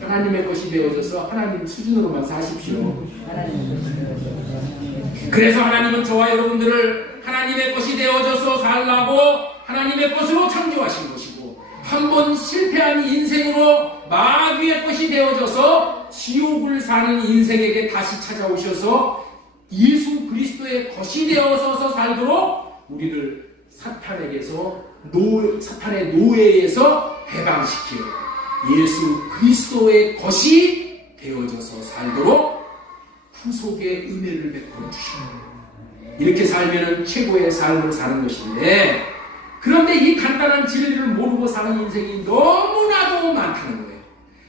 하나님의 것이 되어져서 하나님 수준으로만 사십시오. 그래서 하나님은 저와 여러분들을 하나님의 것이 되어져서 살라고 하나님의 것으로 창조하신 것이고, 한번 실패한 인생으로 마귀의 것이 되어져서 지옥을 사는 인생에게 다시 찾아오셔서 예수 그리스도의 것이 되어서 살도록 우리를 사탄의 노예에서 해방시키어 예수 그리스도의 것이 되어져서 살도록 구속의 은혜를 베풀어 주십니다. 이렇게 살면 최고의 삶을 사는 것인데, 그런데 이 간단한 진리를 모르고 사는 인생이 너무나도 많다는 거예요.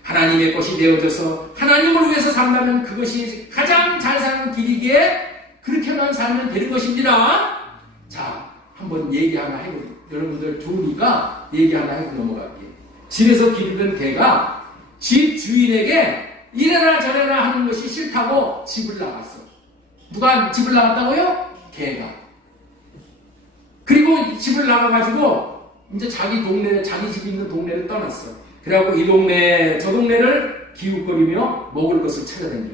하나님의 것이 되어져서 하나님을 위해서 산다면 그것이 가장 잘 사는 길이기에 그렇게만 살면 되는 것입니다. 자, 한번 얘기 하나 해보세요. 여러분들 좋으니까 얘기 하나 해보고 넘어갈게요. 집에서 기르던 개가 집 주인에게 이래라 저래라 하는 것이 싫다고 집을 나갔어. 누가 집을 나갔다고요? 개가. 그리고 집을 나가가지고 이제 자기 집 있는 동네를 떠났어. 그래갖고 이 동네 저 동네를 기웃거리며 먹을 것을 찾아다녀.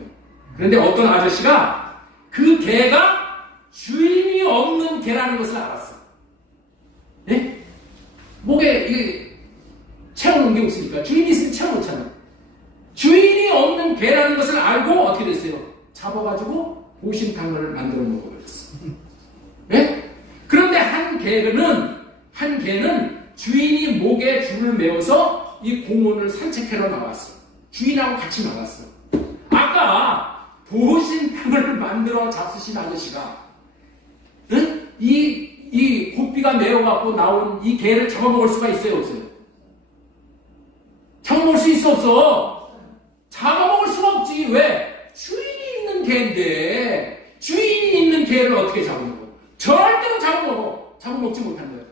그런데 어떤 아저씨가 그 개가 주인이 없는 개라는 것을 알았어. 예? 목에 이게 채워놓은 게 없으니까. 주인이 있으면 채워놓잖아. 주인이 없는 개라는 것을 알고 어떻게 됐어요? 잡아가지고 보신탕을 만들어 먹어버렸어. 예? 그런데 한 개는 주인이 목에 줄을 메어서 이 공원을 산책하러 나왔어. 주인하고 같이 나갔어. 아까 보신탕을 만들어 잡수신 아저씨가 응? 이 고삐가 메어갖고 나온 이 개를 잡아먹을 수가 있어요, 없어요? 잡아먹을 수 있어, 없어? 잡아먹을 수가 없지. 왜? 주인이 있는 개인데 주인이 있는 개를 어떻게 잡아먹어? 절대로 잡아먹지 못한다.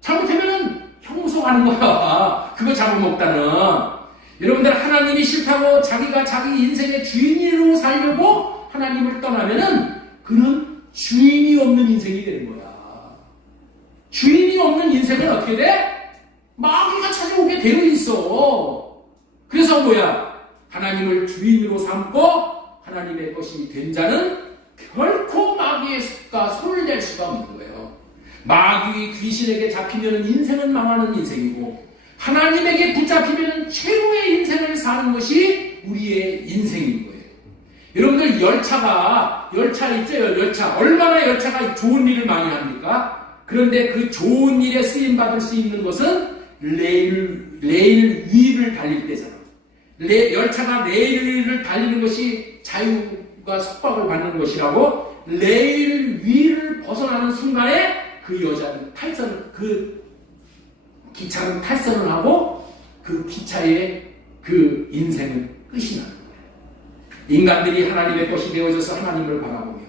잘못하면은 형무소가는 거야. 그거 잡아먹다는. 여러분들 하나님이 싫다고 자기가 자기 인생의 주인으로 살려고 하나님을 떠나면은 그는 주인이 없는 인생이 되는 거야. 주인이 없는 인생은 어떻게 돼? 마귀가 찾아오게 되어 있어. 그래서 뭐야? 하나님을 주인으로 삼고 하나님의 것이 된 자는 결코 마귀의 습과 손을 댈 수가 없는 거예요. 마귀 귀신에게 잡히면 인생은 망하는 인생이고, 하나님에게 붙잡히면 최고의 인생을 사는 것이 우리의 인생인 거예요. 여러분들 열차 있죠? 열차. 얼마나 열차가 좋은 일을 많이 합니까? 그런데 그 좋은 일에 쓰임받을 수 있는 것은 레일 위를 달릴 때잖아. 열차가 레일을 달리는 것이 자유가 속박을 받는 것이라고 레일 위를 벗어나는 순간에 그 여자는 그 기차는 탈선을 하고 그 기차의 그 인생은 끝이 나는 거예요. 인간들이 하나님의 것이 되어져서 하나님을 바라보며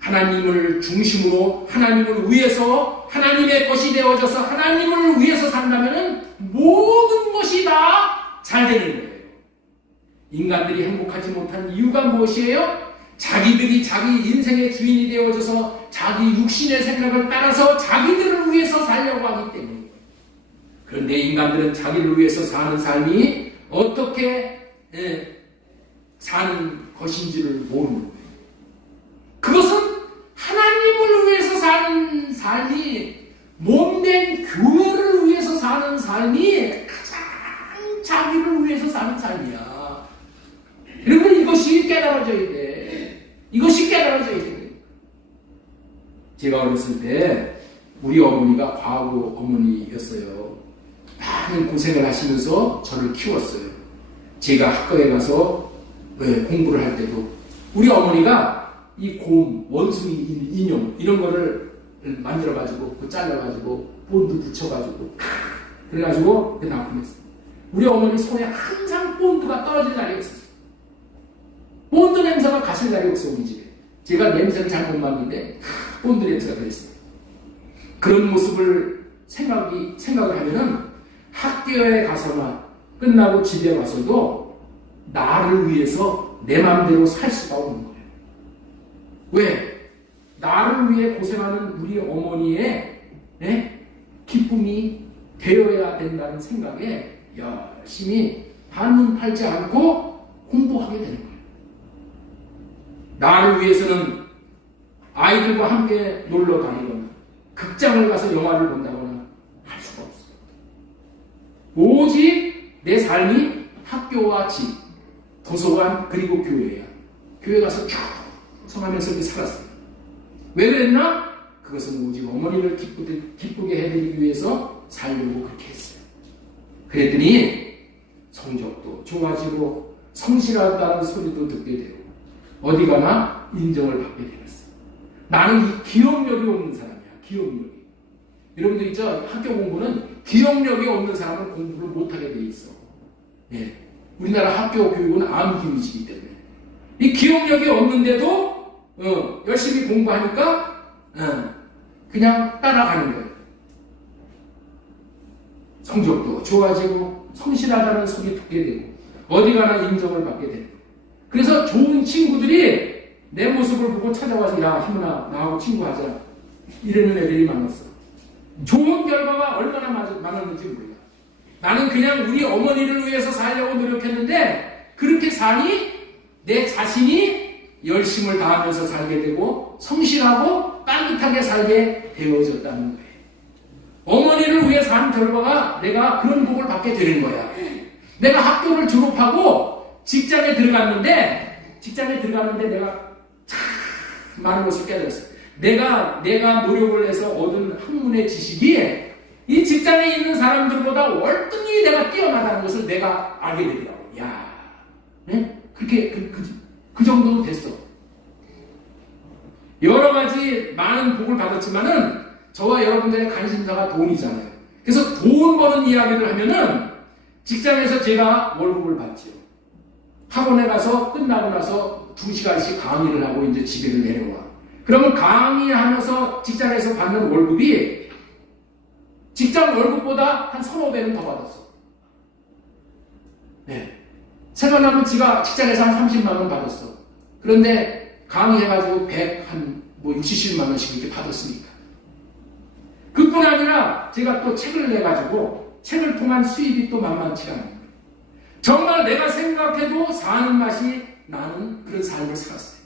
하나님을 중심으로 하나님을 위해서 하나님의 것이 되어져서 하나님을 위해서 산다면 모든 것이 다 잘 되는 거예요. 인간들이 행복하지 못한 이유가 무엇이에요? 자기들이 자기 인생의 주인이 되어져서 자기 육신의 생각을 따라서 자기들을 위해서 살려고 하기 때문이에요. 그런데 인간들은 자기를 위해서 사는 삶이 어떻게 사는 것인지를 모르는 거예요. 그것은 하나님을 위해서 사는 삶이 몸된 교회를 위해서 사는 삶이 가장 자기를 위해서 사는 삶이야. 여러분 이것이 깨달아져야 돼. 이것이 깨달아져야 돼. 제가 어렸을 때 우리 어머니가 과거 어머니였어요. 많은 고생을 하시면서 저를 키웠어요. 제가 학교에 가서 공부를 할 때도 우리 어머니가 이 곰, 원숭이 인형 이런 거를 만들어가지고 잘라가지고 본드 붙여가지고 그래가지고 납품했어요. 우리 어머니 손에 항상 본드가 떨어질 날이 있었어요. 본드 냄새가 가실 날이 없어 우리 집에. 제가 냄새를 잘 못 맡는데 본드 냄새가 그랬어요. 그런 모습을 생각을 하면은 학교에 가서나 끝나고 집에 와서도 나를 위해서 내 마음대로 살 수가 없는 거예요. 왜? 나를 위해 고생하는 우리 어머니의 기쁨이 되어야 된다는 생각에 열심히 한눈 팔지 않고 공부하게 되는 거예요. 나를 위해서는 아이들과 함께 놀러 다니거나 극장을 가서 영화를 본다거나 할 수가 없어요. 오직 내 삶이 학교와 집, 도서관 그리고 교회야. 교회 가서 쭉 성하면서 이렇게 살았어요. 왜 그랬나? 그것은 오직 어머니를 기쁘게 해드리기 위해서 살려고 그렇게 했어요. 그랬더니 성적도 좋아지고 성실하다는 소리도 듣게 되고 어디 가나 인정을 받게 되었어요. 나는 이 기억력이 없는 사람이야. 기억력이. 여러분들 있죠? 학교 공부는 기억력이 없는 사람은 공부를 못하게 돼 있어. 예. 우리나라 학교 교육은 암기위주이기 때문에 이 기억력이 없는데도 열심히 공부하니까 그냥 따라가는 거예요. 성적도 좋아지고 성실하다는 소리 듣게 되고 어디 가나 인정을 받게 되고 그래서 좋은 친구들이 내 모습을 보고 찾아와서 야 희문아 나하고 친구하자 이러는 애들이 많았어. 좋은 결과가 얼마나 많았는지 몰라. 나는 그냥 우리 어머니를 위해서 살려고 노력했는데 그렇게 사니 내 자신이 열심을 다하면서 살게 되고 성실하고 따뜻하게 살게 되어졌다는 거예요. 어머니를 위해 산 결과가 내가 그런 복을 받게 되는 거야. 내가 학교를 졸업하고 직장에 들어갔는데 내가 참 많은 것을 깨달았어요. 내가 노력을 해서 얻은 학문의 지식이 이 직장에 있는 사람들보다 월등히 내가 뛰어나다는 것을 내가 알게 되더라고. 야, 네? 그렇게 그 정도는 됐어. 여러 가지 많은 복을 받았지만은 저와 여러분들의 관심사가 돈이잖아요. 그래서 돈 버는 이야기를 하면은 직장에서 제가 월급을 받죠. 학원에 가서 끝나고 나서 2시간씩 강의를 하고 이제 집에를 내려와. 그러면 강의하면서 직장에서 받는 월급이 직장 월급보다 한 1,500은 더 받았어. 네. 생각나면 제가 직장에서 한 30만 원 받았어. 그런데 강의해가지고 60, 70만 원씩 이렇게 받았으니까. 그뿐 아니라 제가 또 책을 내가지고 책을 통한 수입이 또 만만치 않아요. 정말 내가 생각해도 사는 맛이 나는 그런 삶을 살았어요.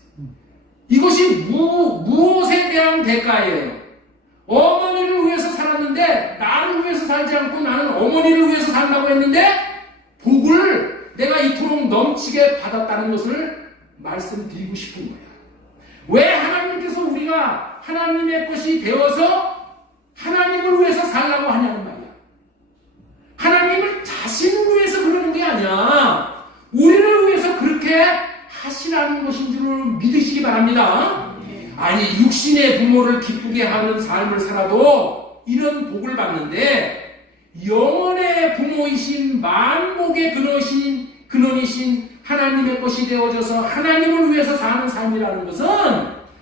이것이 무엇에 대한 대가예요? 어머니를 위해서 살았는데 나를 위해서 살지 않고 나는 어머니를 위해서 산다고 했는데 복을 내가 이토록 넘치게 받았다는 것을 말씀드리고 싶은 거야. 왜 하나님께서 우리가 하나님의 것이 되어서 하나님을 위해서 살라고 하냐는 말이야. 하나님을 자신을 위해서 그러는 게 아니야. 확실한 것인 줄 믿으시기 바랍니다. 아니 육신의 부모를 기쁘게 하는 삶을 살아도 이런 복을 받는데 영혼의 부모이신 만복의 근원이신 하나님의 것이 되어져서 하나님을 위해서 사는 삶이라는 것은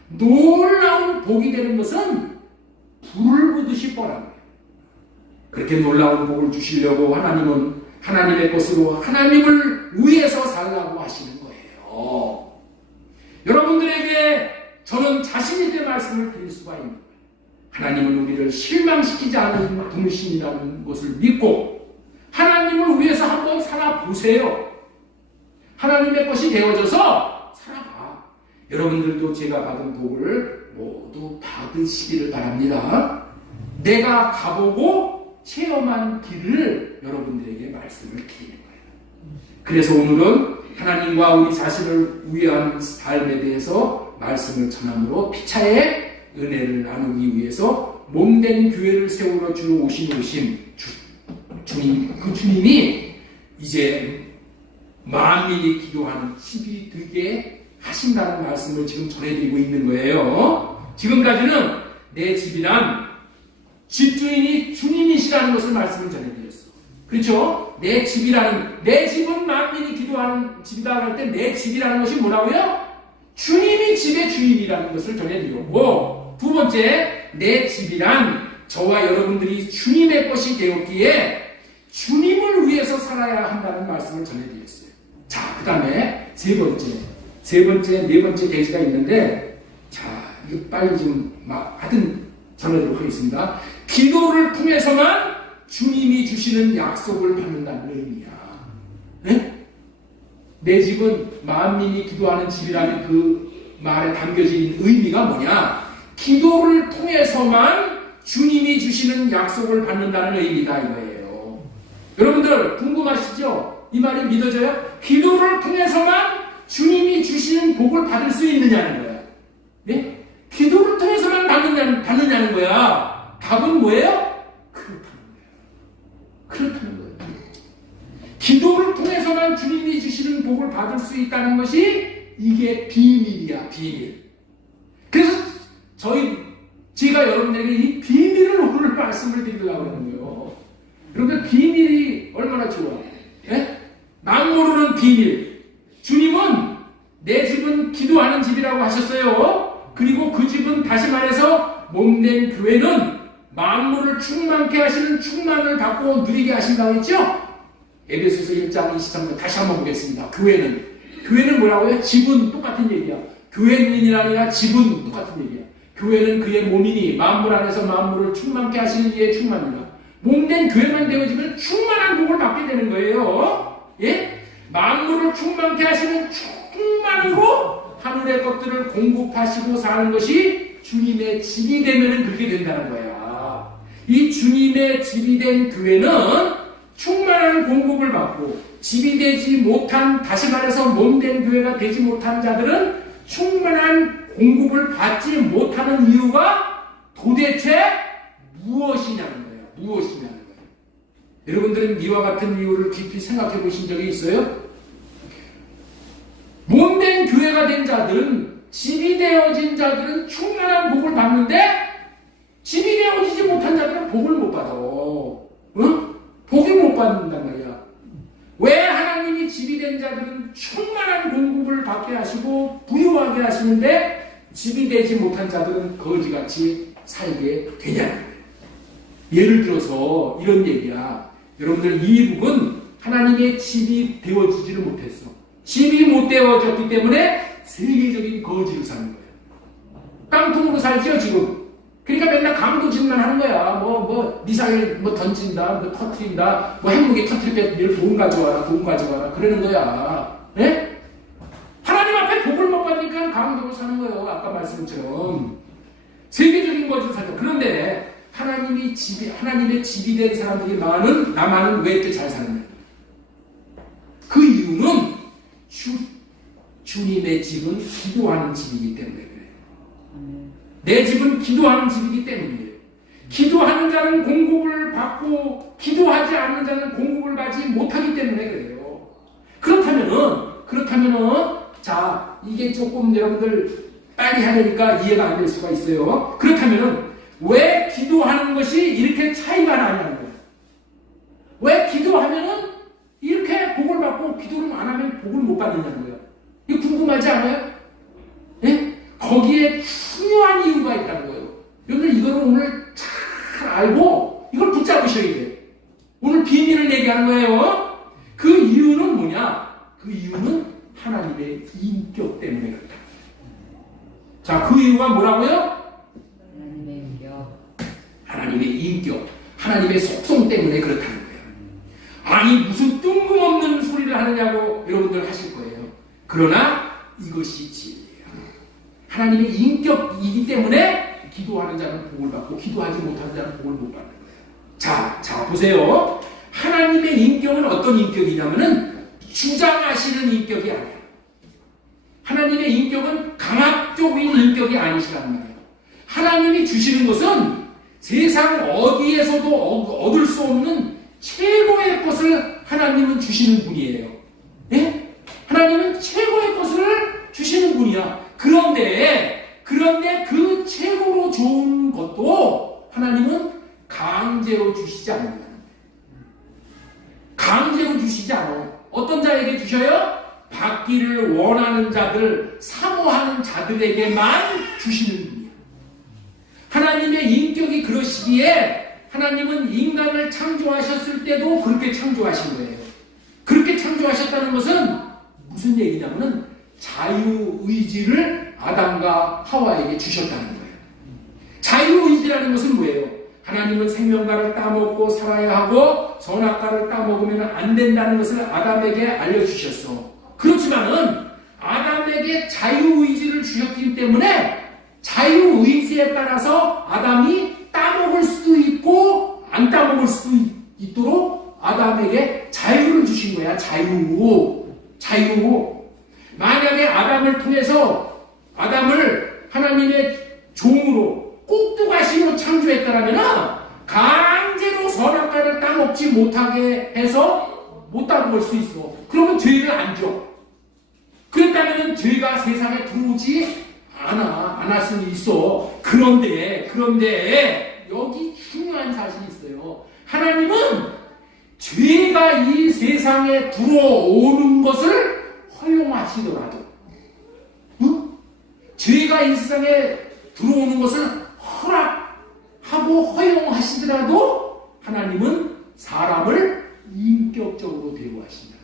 놀라운 복이 되는 것은 불을 보듯이 뻔한 거예요. 그렇게 놀라운 복을 주시려고 하나님은 하나님의 것으로 하나님을 위해서 살라고 하시는 거예요. 여러분들에게 저는 자신 있게 말씀을 드릴 수가 있는 거예요. 하나님은 우리를 실망시키지 않는 분이신이라는 것을 믿고 하나님을 위해서 한번 살아보세요. 하나님의 것이 되어져서 살아봐. 여러분들도 제가 받은 복을 모두 받으시기를 바랍니다. 내가 가보고 체험한 길을 여러분들에게 말씀을 드리는 거예요. 그래서 오늘은 하나님과 우리 자신을 위한 삶에 대해서 말씀을 전함으로 피차의 은혜를 나누기 위해서 몸된 교회를 세우러 주로 오신 주님, 그 주님이 이제 만민이 기도하는 집이 되게 하신다는 말씀을 지금 전해드리고 있는 거예요. 지금까지는 내 집이란 집주인이 주님이시라는 것을 말씀을 전해드렸어. 그렇죠? 내 집은 만민이 기도하는 집이다 할 때 내 집이라는 것이 뭐라고요? 주님이 집의 주인이라는 것을 전해드렸고, 두 번째, 내 집이란 저와 여러분들이 주님의 것이 되었기에 주님을 위해서 살아야 한다는 말씀을 전해드렸어요. 자, 그 다음에 네 번째 계시가 있는데, 자, 이거 빨리 좀 하여튼 전하도록 하겠습니다. 기도를 통해서만 주님이 주시는 약속을 받는다는 의미야. 네? 내 집은 만민이 기도하는 집이라는 그 말에 담겨진 의미가 뭐냐? 기도를 통해서만 주님이 주시는 약속을 받는다는 의미다 이거예요. 여러분들 궁금하시죠? 이 말이 믿어져요? 기도를 통해서만 주님이 주시는 복을 받을 수 있느냐는 거야. 네? 기도를 통해서만 받느냐는 거야. 답은 뭐예요? 그렇다는 거예요. 기도를 통해서만 주님이 주시는 복을 받을 수 있다는 것이 이게 비밀이야, 비밀. 그래서 제가 여러분들에게 이 비밀을 오늘 말씀을 드리려고 하는 거예요. 여러분들 비밀이 얼마나 좋아. 예? 남 모르는 비밀. 주님은 내 집은 기도하는 집이라고 하셨어요. 그리고 그 집은 다시 말해서 몸된 교회는 만물을 충만케 하시는 충만을 받고 누리게 하신다고 했죠? 에베소서 1장 23절 다시 한번 보겠습니다. 교회는 뭐라고요? 집은 똑같은 얘기야. 교회인이라 아니라 집은 똑같은 얘기야. 교회는 그의 몸이니 만물 안에서 만물을 충만케 하시는 이의 충만이다. 몸된 교회만 되어지면 충만한 복을 받게 되는 거예요. 예? 만물을 충만케 하시는 충만으로 하늘의 것들을 공급하시고 사는 것이 주님의 집이 되면 그렇게 된다는 거야. 이 주님의 집이 된 교회는 충만한 공급을 받고 집이 되지 못한, 다시 말해서 몸된 교회가 되지 못한 자들은 충만한 공급을 받지 못하는 이유가 도대체 무엇이냐는 거예요. 무엇이냐는 거예요. 여러분들은 이와 같은 이유를 깊이 생각해 보신 적이 있어요? 몸된 교회가 된 자들은, 집이 되어진 자들은 충만한 복을 받는데 집이 되어지지 못한 자들은 복을 못 받아. 응? 복을 못 받는단 말이야. 왜 하나님이 집이 된 자들은 충만한 공급을 받게 하시고 부유하게 하시는데 집이 되지 못한 자들은 거지같이 살게 되냐는 거예요. 예를 들어서 이런 얘기야. 여러분들 이북은 하나님의 집이 되어지지를 못했어. 집이 못 되어졌기 때문에 세계적인 거지로 사는 거예요. 깡통으로 살죠 지금. 그러니까 맨날 강도짓만 하는 거야. 미사일 던진다, 터트린다, 핵무기 터트릴 때 돈 가져와라, 그러는 거야. 네? 하나님 앞에 복을 못 받으니까 강도로 사는 거예요. 아까 말씀처럼. 세계적인 거지로 살죠. 그런데 하나님의 집이 된 사람들이 나만은 왜 이렇게 잘 사느냐? 그 이유는 주님의 집은 기도하는 집이기 때문에 그래요. 내 집은 기도하는 집이기 때문이에요. 기도하는 자는 공급을 받고 기도하지 않는 자는 공급을 받지 못하기 때문에 그래요. 그렇다면은 자, 이게 조금 여러분들 빨리 하려니까 이해가 안 될 수가 있어요. 그렇다면 왜 기도하는 것이 이렇게 차이가 나냐는 거예요. 왜 기도하면은 이렇게 복을 받고 기도를 안 하면 복을 못 받느냐는 거예요. 이거 궁금하지 않아요? 예? 거기에 중요한 이유가 있다는 거예요. 여러분들 이거를 오늘 잘 알고 이걸 붙잡으셔야 돼요. 오늘 비밀을 얘기하는 거예요. 그 이유는 뭐냐? 그 이유는 하나님의 인격 때문에 그렇다. 자, 그 이유가 뭐라고요? 하나님의 인격. 하나님의 인격, 하나님의 속성 때문에 그렇다는 거예요. 아니 무슨 뜬금없는 소리를 하느냐고 여러분들 하실 거예요. 그러나 이것이 진리예요. 하나님의 인격이기 때문에 기도하는 자는 복을 받고 기도하지 못하는 자는 복을 못 받는 거예요. 자 보세요. 하나님의 인격은 어떤 인격이냐면은 주장하시는 인격이 아니에요. 하나님의 인격은 강압적인 인격이 아니시란 말이에요. 하나님이 주시는 것은 세상 어디에서도 얻을 수 없는 최고의 것을 하나님은 주시는 분이에요. 예? 하나님은 최고의 것을 주시는 분이야. 그런데 그 최고로 좋은 것도 하나님은 강제로 주시지 않는다. 강제로 주시지 않아요. 어떤 자에게 주셔요? 받기를 원하는 자들, 사모하는 자들에게만 주시는 분이에요. 하나님의 인격이 그러시기에 하나님은 인간을 창조하셨을 때도 그렇게 창조하신 거예요. 그렇게 창조하셨다는 것은 무슨 얘기냐면은 자유의지를 아담과 하와에게 주셨다는 거예요. 자유의지라는 것은 뭐예요? 하나님은 생명과를 따먹고 살아야 하고 선악과를 따먹으면 안 된다는 것을 아담에게 알려주셨어. 그렇지만은 아담에게 자유의지를 주셨기 때문에 자유의지에 따라서 아담이 따먹을 수도 있고 안 따먹을 수도 있도록 아담에게 자유를 주신 거야. 자유. 만약에 아담을 통해서 아담을 하나님의 종으로 꼭두가시로 창조했다면 강제로 선악과를 따먹지 못하게 해서 못 따먹을 수 있어. 그러면 죄를 안 줘. 그랬다면 죄가 세상에 들어오지 안 할 수는 있어. 그런데 여기 중요한 사실이 있어요. 하나님은 죄가 이 세상에 들어오는 것을 허용하시더라도, 죄가 이 세상에 들어오는 것을 허락하고 허용하시더라도 하나님은 사람을 인격적으로 대우하신다.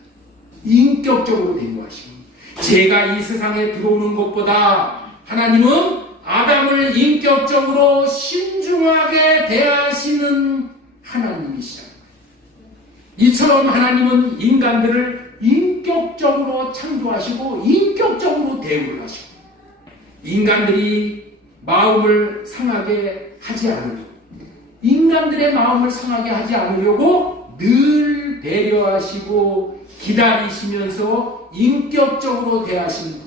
인격적으로 대우하시고, 죄가 이 세상에 들어오는 것보다 하나님은 아담을 인격적으로 신중하게 대하시는 하나님이시다. 이처럼 하나님은 인간들을 인격적으로 창조하시고 인격적으로 대우를 하시고, 인간들이 마음을 상하게 하지 않으려고, 인간들의 마음을 상하게 하지 않으려고 늘 배려하시고 기다리시면서 인격적으로 대하시는 분이에요.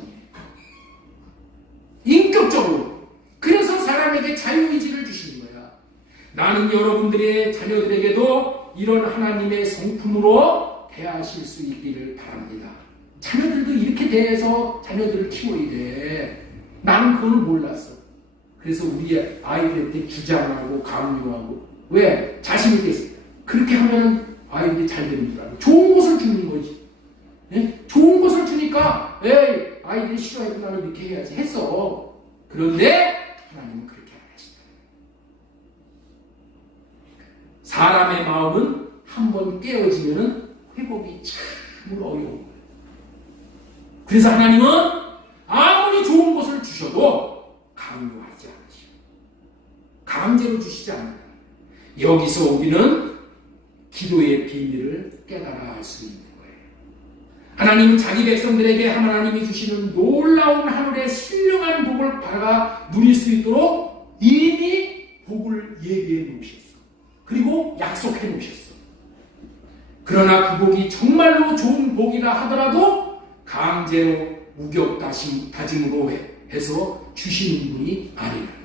인격적으로. 그래서 사람에게 자유의지를 주시는 거야. 나는 여러분들의 자녀들에게도 이런 하나님의 성품으로 대하실 수 있기를 바랍니다. 자녀들도 이렇게 대해서 자녀들을 키워야 돼. 나는 그걸 몰랐어. 그래서 우리 아이들한테 주장하고 강요하고. 왜? 자신 있게 했어. 그렇게 하면 아이들이 잘 되는 줄 알고. 좋은 것을 주는 거지. 네? 좋은 것을 주니까 에이, 아이들이 싫어해도 나는 이렇게 해야지 했어. 그런데 하나님은 그렇게 안 하시다. 사람의 마음은 한번 깨어지면 회복이 참 어려운 거예요. 그래서 하나님은 아무리 좋은 것을 주셔도 강요하지 않으시고 강제로 주시지 않아요. 여기서 우리는 기도의 비밀을 깨달아 알 수 있는 거예요. 하나님은 자기 백성들에게 하나님이 주시는 놀라운 하늘의 신령한 복을 받아 누릴 수 있도록 이미 복을 예비해 놓으셨어. 그리고 약속해 놓으셨어. 그러나 그 복이 정말로 좋은 복이라 하더라도 강제로 우격다짐으로 해서 주시는 분이 아니라는 거예요.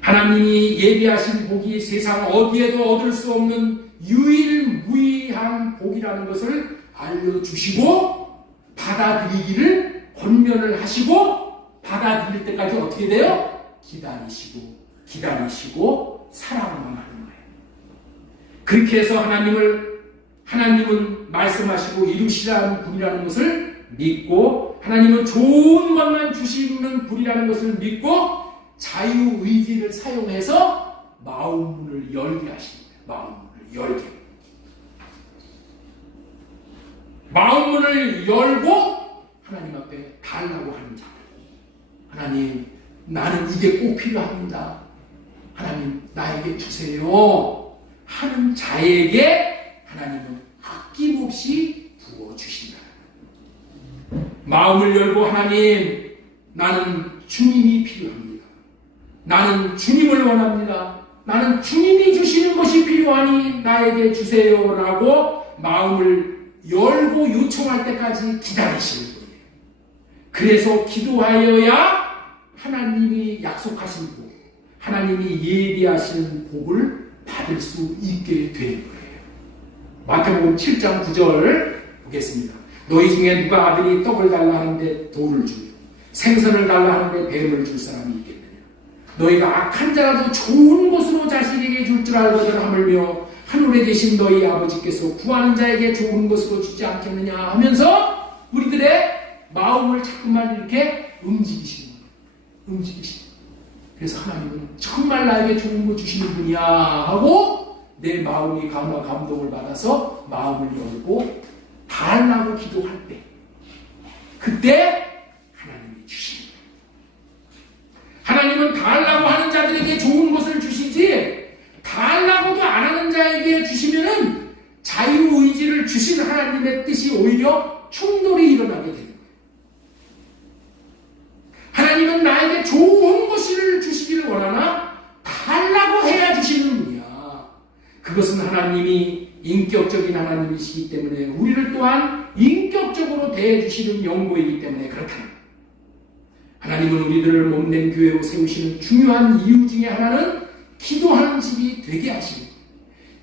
하나님이 예비하신 복이 세상 어디에도 얻을 수 없는 유일무이한 복이라는 것을 알려주시고 받아들이기를 권면을 하시고 받아들일 때까지 어떻게 돼요? 기다리시고 사랑만 하는 거예요. 그렇게 해서 하나님은 말씀하시고 이루시라는 분이라는 것을 믿고, 하나님은 좋은 것만 주시는 분이라는 것을 믿고 자유의지를 사용해서 마음문을 열게 하십니다. 마음문을 열게. 마음문을 열고 하나님 앞에 달라고 하는 자들. 하나님, 나는 이게 꼭 필요합니다. 하나님, 나에게 주세요. 하는 자에게 하나님은 아낌없이 부어주신다. 마음을 열고, 하나님, 나는 주님이 필요합니다. 나는 주님을 원합니다. 나는 주님이 주시는 것이 필요하니 나에게 주세요라고 마음을 열고 요청할 때까지 기다리시는 거예요. 그래서 기도하여야 하나님이 약속하신 복, 하나님이 예비하신 복을 받을 수 있게 되는 거예요. 마태복음 7장 9절 보겠습니다. 너희 중에 누가 아들이 떡을 달라 하는데 돌을 주며 생선을 달라 하는데 뱀을 줄 사람이 있겠느냐. 너희가 악한 자라도 좋은 것으로 자식에게 줄 줄 알거든 하물며 하늘에 계신 너희 아버지께서 구하는 자에게 좋은 것으로 주지 않겠느냐 하면서 우리들의 마음을 자꾸만 이렇게 움직이시는 거예요. 그래서 하나님은 정말 나에게 좋은 거 주시는 분이야 하고 내 마음이 감동을 받아서 마음을 열고 달라고 기도할 때, 그때 하나님이 주시는 거예요. 하나님은 달라고 하는 자들에게 좋은 것을 주시지, 달라고도 안 하는 자에게 주시면은 자유의지를 주신 하나님의 뜻이 오히려 충돌이 일어나게 되는 거예요. 하나님은 나에게 좋은 것을 주시기를 원하나 달라고 해야 주시는 분이야. 그것은 하나님이 인격적인 하나님이시기 때문에 우리를 또한 인격적으로 대해주시는 용도이기 때문에 그렇다. 하나님은 우리들을 몸된 교회로 세우시는 중요한 이유 중에 하나는 기도하는 집이 되게 하시는 거예요.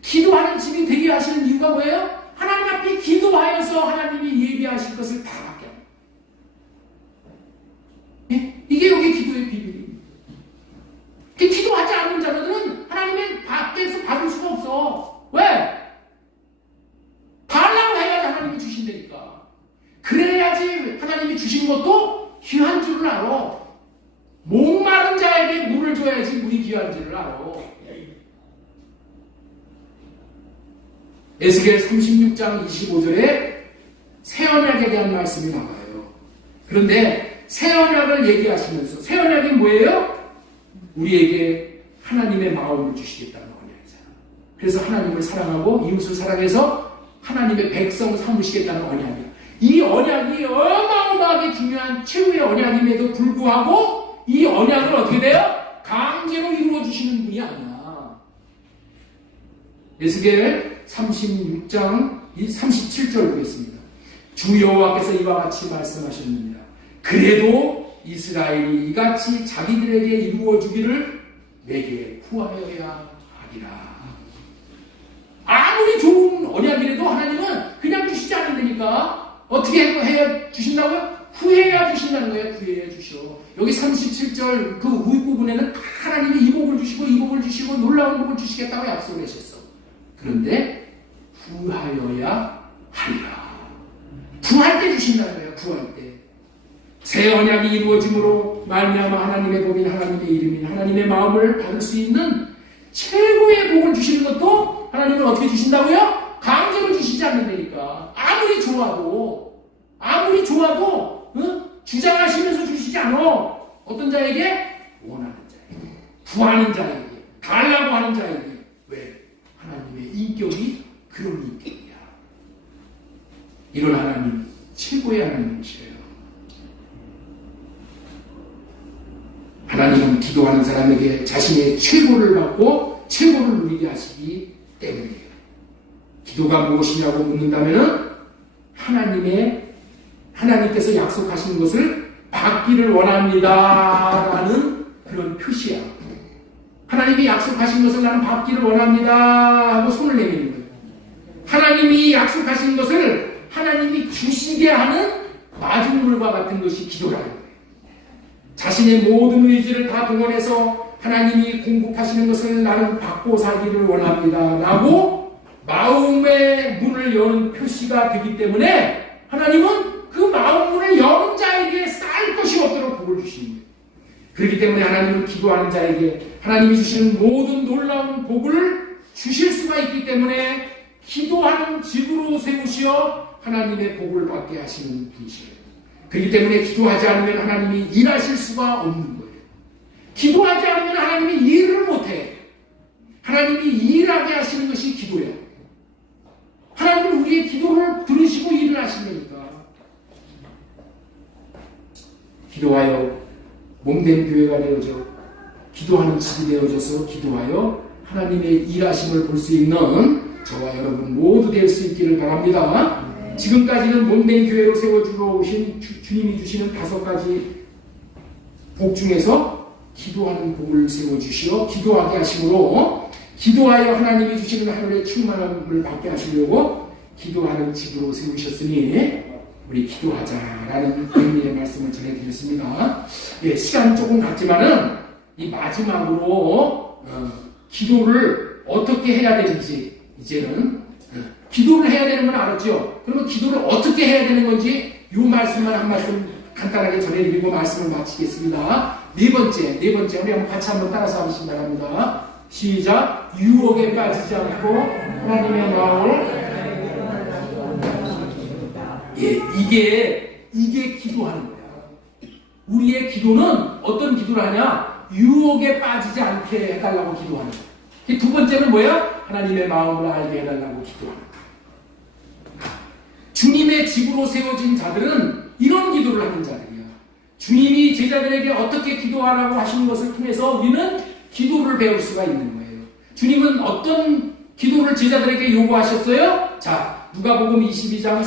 기도하는 집이 되게 하시는 이유가 뭐예요? 하나님 앞에 기도하여서 하나님이 예비하실 것을 다 받게 합니다. 예? 이게 여기 기도의 비밀입니다. 기도하지 않는 자들은 하나님의 밖에서 받을 수가 없어. 왜? 달라고 해야지 하나님이 주신다니까. 그래야지 하나님이 주신 것도 귀한 줄을 알아. 목마른 자에게 물을 줘야지 물이 귀한 줄을 알아. 에스겔 36장 25절에 새 언약에 대한 말씀이 나와요. 그런데 새 언약을 얘기하시면서, 새 언약이 뭐예요? 우리에게 하나님의 마음을 주시겠다는 언약이잖아. 그래서 하나님을 사랑하고 이웃을 사랑해서 하나님의 백성 삼으시겠다는 언약이야. 이 언약이 어마어마하게 중요한 최후의 언약임에도 불구하고 이 언약을 어떻게 돼요? 강제로 이루어주시는 분이 아니야. 에스겔 36장 37절 보겠습니다. 주 여호와께서 이와 같이 말씀하셨느니라. 그래도 이스라엘이 이같이 자기들에게 이루어주기를 내게 구하여야 하리라. 아무리 좋은 언약이라도 하나님은 그냥 주시지 않는다니까. 어떻게 해야 주신다고요? 후해야 주신다는 거예요. 후해야 주셔. 여기 37절 그 윗부분에는 하나님이 이 복을 주시고 이 복을 주시고 놀라운 복을 주시겠다고 약속을 하셨어. 그런데 구하여야 하리라. 구할 때 주신다는 거예요. 구할 때. 새 언약이 이루어짐으로 말미암아 하나님의 복인 하나님의 이름인 하나님의 마음을 받을 수 있는 최고의 복을 주시는 것도 하나님은 어떻게 주신다고요? 강제로 주시지 않는다니까. 아무리 좋아도 주장하시면서 주시지 않아. 어떤 자에게? 원하는 자에게, 구하는 자에게, 달라고 하는 자에게. 왜? 하나님의 인격이 그런 인격이야. 이런 하나님, 최고의 하나님이세요. 하나님은 기도하는 사람에게 자신의 최고를 받고 최고를 누리게 하시기 때문이에요. 기도가 무엇이냐고 묻는다면 하나님께서 약속하신 것을 받기를 원합니다라는 그런 표시야. 하나님이 약속하신 것을 나는 받기를 원합니다 하고 손을 내미는 거예요. 하나님이 약속하신 것을 하나님이 주시게 하는 마중물과 같은 것이 기도라는 거예요. 자신의 모든 의지를 다 동원해서 하나님이 공급하시는 것을 나는 받고 살기를 원합니다 라고 마음의 문을 여는 표시가 되기 때문에 하나님은 그 마음 문을 여는 자에게 쌓일 것이 없도록 복을 주시는 거예요. 그렇기 때문에 하나님은 기도하는 자에게 하나님이 주시는 모든 놀라운 복을 주실 수가 있기 때문에 기도하는 집으로 세우시어 하나님의 복을 받게 하시는 분이시에요. 그렇기 때문에 기도하지 않으면 하나님이 일하실 수가 없는 거예요. 기도하지 않으면 하나님이 일을 못해요. 하나님이 일하게 하시는 것이 기도예요. 하나님은 우리의 기도를 들으시고 일을 하시니까. 기도하여 몸된 교회가 되어져 기도하는 집이 되어져서 기도하여 하나님의 일하심을 볼 수 있는 저와 여러분 모두 될 수 있기를 바랍니다. 지금까지는 몸된 교회로 세워주러 오신 주님이 주시는 5가지 복 중에서 기도하는 복을 세워주시어 기도하게 하심으로 기도하여 하나님이 주시는 하늘의 충만함을 받게 하시려고 기도하는 집으로 세우셨으니 우리 기도하자라는 의미의 말씀을 전해드렸습니다. 예, 시간 조금 갔지만은 이 마지막으로 기도를 어떻게 해야 되는지 이제는 기도를 해야 되는 건 알았죠? 그러면 기도를 어떻게 해야 되는 건지 이 말씀만 한 말씀 간단하게 전해드리고 말씀을 마치겠습니다. 네 번째 우리 한번 같이 한번 따라서 하시기 바랍니다. 시작. 유혹에 빠지지 않고 하나님의 마음을 예, 이게 기도하는 거야. 우리의 기도는 어떤 기도를 하냐? 유혹에 빠지지 않게 해달라고 기도하는 거야. 두 번째는 뭐야? 하나님의 마음을 알게 해달라고 기도하는 거야. 주님의 집으로 세워진 자들은 이런 기도를 하는 자들이야. 주님이 제자들에게 어떻게 기도하라고 하시는 것을 통해서 우리는 기도를 배울 수가 있는 거예요. 주님은 어떤 기도를 제자들에게 요구하셨어요? 자, 누가복음 22장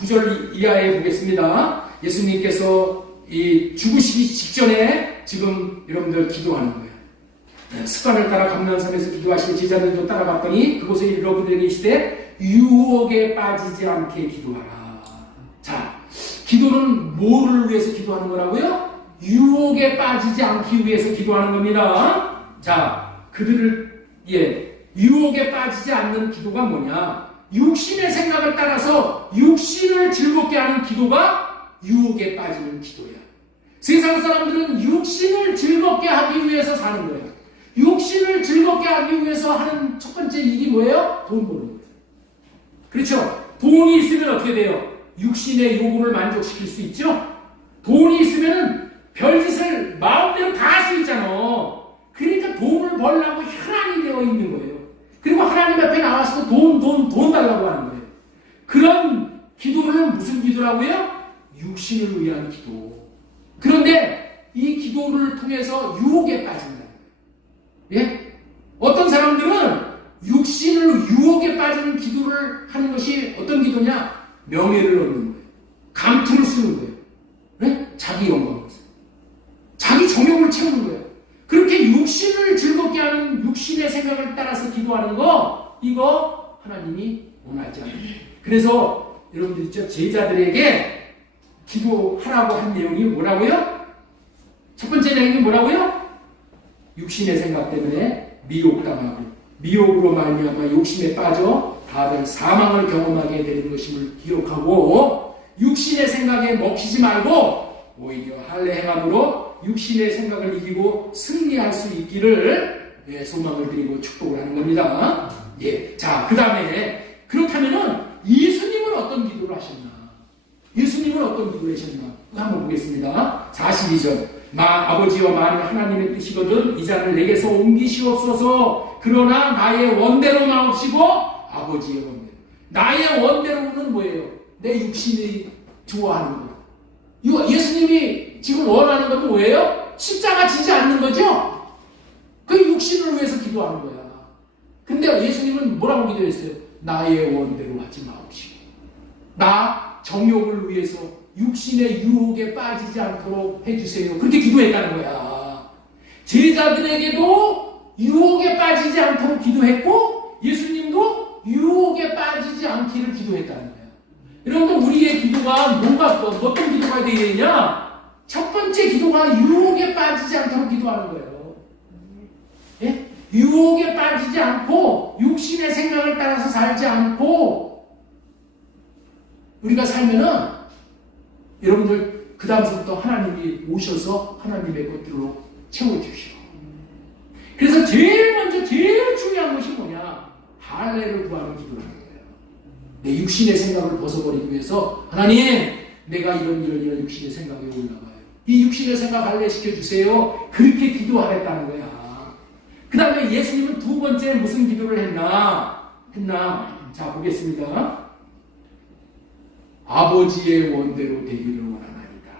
39절 이하에 보겠습니다. 예수님께서 이 죽으시기 직전에 지금 여러분들 기도하는 거예요. 습관을 따라 감난산에서 기도하시는 제자들도 따라갔더니 그곳에 이르러 그들에게 이르시되 유혹에 빠지지 않게 기도하라. 자, 기도는 뭐를 위해서 기도하는 거라고요? 유혹에 빠지지 않기 위해서 기도하는 겁니다. 자, 그들을 유혹에 빠지지 않는 기도가 뭐냐? 육신의 생각을 따라서 육신을 즐겁게 하는 기도가 유혹에 빠지는 기도야. 세상 사람들은 육신을 즐겁게 하기 위해서 사는 거예요. 육신을 즐겁게 하기 위해서 하는 첫 번째 일이 뭐예요? 돈 버는 거예요. 그렇죠? 돈이 있으면 어떻게 돼요? 육신의 요구를 만족시킬 수 있죠? 돈이 있으면 별짓을 마음대로 다 할 수 있잖아. 그러니까 돈을 벌려고 혈안이 되어 있는 거예요. 그리고 하나님 앞에 나와서 돈 달라고 하는 거예요. 그런 기도를 무슨 기도라고요? 육신을 위한 기도. 그런데 이 기도를 통해서 유혹에 빠진다. 예? 어떤 사람들은 육신을 유혹에 빠지는 기도를 하는 것이 어떤 기도냐? 명예를 얻는 거예요. 감투를 쓰는 거예요. 네? 자기 영광을. 자기 정욕을 채우는 거예요. 그렇게 육신을 즐겁게 하는 육신의 생각을 따라서 기도하는 거, 이거 하나님이 원하지 않아요. 그래서 여러분들 있죠? 제자들에게 기도하라고 한 내용이 뭐라고요? 첫 번째 내용이 뭐라고요? 육신의 생각 때문에 미혹당하고 미혹으로 말미암아 욕심에 빠져 다들 사망을 경험하게 되는 것임을 기록하고 육신의 생각에 먹히지 말고 오히려 할례 행함으로 육신의 생각을 이기고 승리할 수 있기를 소망을 드리고 축복을 하는 겁니다. 예, 자, 그 다음에 그렇다면은 예수님은 어떤 기도를 하셨나? 예수님은 어떤 기도를 하셨나? 한번 보겠습니다. 42절. 아버지와 만일 하나님의 뜻이거든 이 잔을 내게서 옮기시옵소서. 그러나 나의 원대로 마옵시고 아버지의 원대로. 나의 원대로는 뭐예요? 내 육신이 좋아하는 것. 이거 예수님이 지금 원하는 것은 뭐예요? 십자가 지지 않는 거죠? 그 육신을 위해서 기도하는 거야. 근데 예수님은 뭐라고 기도했어요? 나의 원대로 하지 마옵시고 나 정욕을 위해서 육신의 유혹에 빠지지 않도록 해주세요. 그렇게 기도했다는 거야. 제자들에게도 유혹에 빠지지 않도록 기도했고 예수님도 유혹에 빠지지 않기를 기도했다는 거야. 여러분들 우리의 기도가 어떤 기도가 되어야 되냐? 첫 번째 기도가 유혹에 빠지지 않도록 기도하는 거예요. 예? 유혹에 빠지지 않고 육신의 생각을 따라서 살지 않고 우리가 살면은 여러분들 그 다음부터 하나님이 오셔서 하나님의 것들로 채워주시오. 그래서 제일 중요한 것이 뭐냐? 할례를 구하는 기도라는 거예요. 내 육신의 생각을 벗어버리기 위해서 하나님, 내가 이런 육신의 생각에 올라가요. 이 육신의 생각 할례시켜주세요. 그렇게 기도하랬다는 거야. 그 다음에 예수님은 두 번째 무슨 기도를 했나? 자, 보겠습니다. 아버지의 원대로 되기를 원하나이다.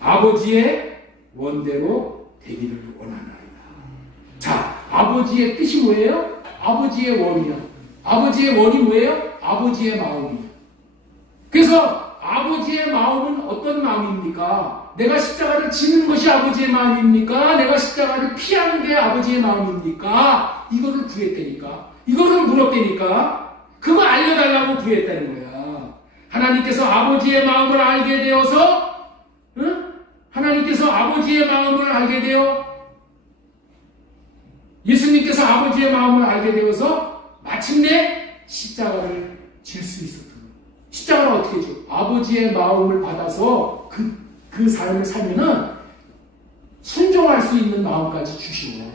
아버지의 원대로 되기를 원하나이다. 자, 아버지의 뜻이 뭐예요? 아버지의 원이요. 아버지의 원이 뭐예요? 아버지의 마음이요. 그래서 아버지의 마음은 어떤 마음입니까? 내가 십자가를 지는 것이 아버지의 마음입니까? 내가 십자가를 피하는 게 아버지의 마음입니까? 이거를 구했다니까. 이거를 물었다니까. 그거 알려달라고 구했다는 거야. 하나님께서 아버지의 마음을 알게 되어서, 하나님께서 아버지의 마음을 알게 되어, 예수님께서 아버지의 마음을 알게 되어서 마침내 십자가를 질 수 있었던 거예요. 십자가를 어떻게 줘? 아버지의 마음을 받아서 그 삶을 살면은 순종할 수 있는 마음까지 주시고,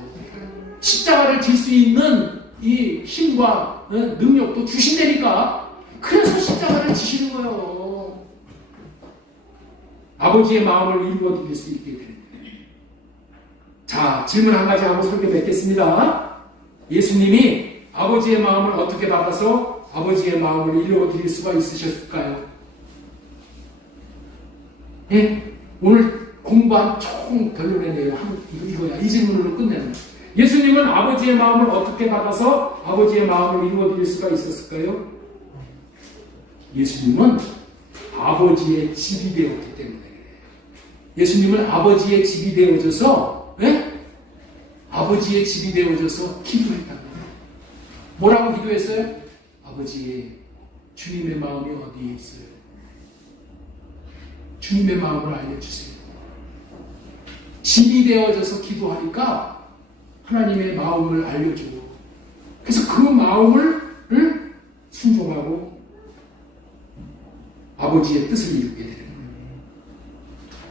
십자가를 질 수 있는 이 힘과 능력도 주신다니까. 그래서 십자가를 지시는 거예요. 아버지의 마음을 이루어드릴 수 있게 되는 거예요. 자, 질문 한 가지 하고 설교 맺겠습니다. 예수님이 아버지의 마음을 어떻게 받아서 아버지의 마음을 이루어드릴 수가 있으셨을까요? 예? 오늘 공부한 총 결론의 내용 이거야. 이 질문으로 끝내는 거예요. 예수님은 아버지의 마음을 어떻게 받아서 아버지의 마음을 이루어드릴 수가 있었을까요? 예수님은 아버지의 집이 되었기 때문에 그래요. 예수님은 아버지의 집이 되어져서, 아버지의 집이 되어져서 기도했다는 거예요. 뭐라고 기도했어요? 아버지의 주님의 마음이 어디에 있어요? 주님의 마음을 알려주세요. 집이 되어져서 기도하니까 하나님의 마음을 알려주고, 그래서 그 마음을 순종하고 아버지의 뜻을 이루게 되는 거예요.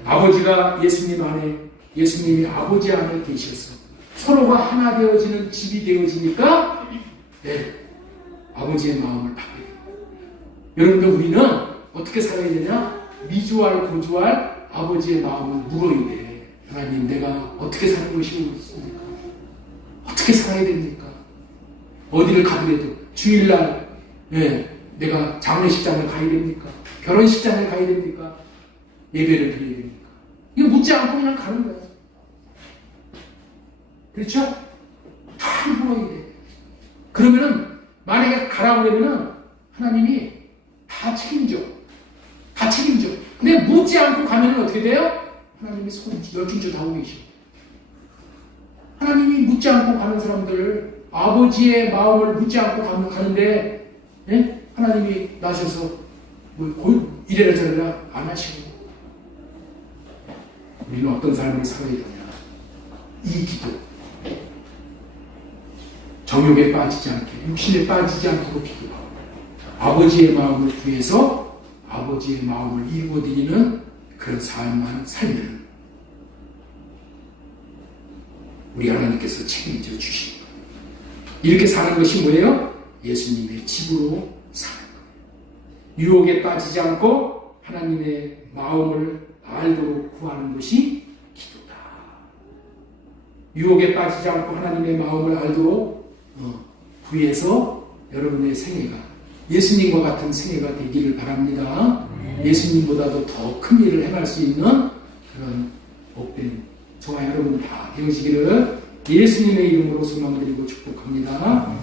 아버지가 예수님 안에, 예수님이 아버지 안에 계셔서 서로가 하나 되어지는 집이 되어지니까 아버지의 마음을 받게 돼요. 여러분들 우리는 어떻게 살아야 되냐? 미주알 고주알 아버지의 마음을 물어야 돼. 하나님, 내가 어떻게 사는 것이 옳습니까? 어떻게 살아야 됩니까? 어디를 가더라도 주일날 내가 장례식장을 가야 됩니까? 결혼식장을 가야 됩니까? 예배를 드려야 됩니까? 이거 묻지 않고 그냥 가는 거야. 그렇죠? 다 물어야 돼. 그러면은 만약에 가라고 그러면은 하나님이 다 책임져. 다 책임져. 근데 묻지 않고 가면은 어떻게 돼요? 하나님이 손 12주 다 오고 계셔. 하나님이 묻지 않고 가는 사람들, 아버지의 마음을 묻지 않고 가는데, 하나님이 나셔서 이래라 저래라 안 하시고. 우리는 어떤 삶을 살아야 되냐? 이 기도. 정욕에 빠지지 않게, 육신에 빠지지 않도록 기도하고, 아버지의 마음을 구해서 아버지의 마음을 이루어드리는 그런 삶만 살면 우리 하나님께서 책임져 주시는 거예요. 이렇게 사는 것이 뭐예요? 예수님의 집으로 사는 거예요. 유혹에 빠지지 않고 하나님의 마음을 알도록 구하는 것이 기도다. 유혹에 빠지지 않고 하나님의 마음을 알도록 구해서 여러분의 생애가 예수님과 같은 생애가 되기를 바랍니다. 예수님보다도 더 큰 일을 행할 수 있는 그런 복된 저와 여러분 다 되어지기를 예수님의 이름으로 소망드리고 축복합니다.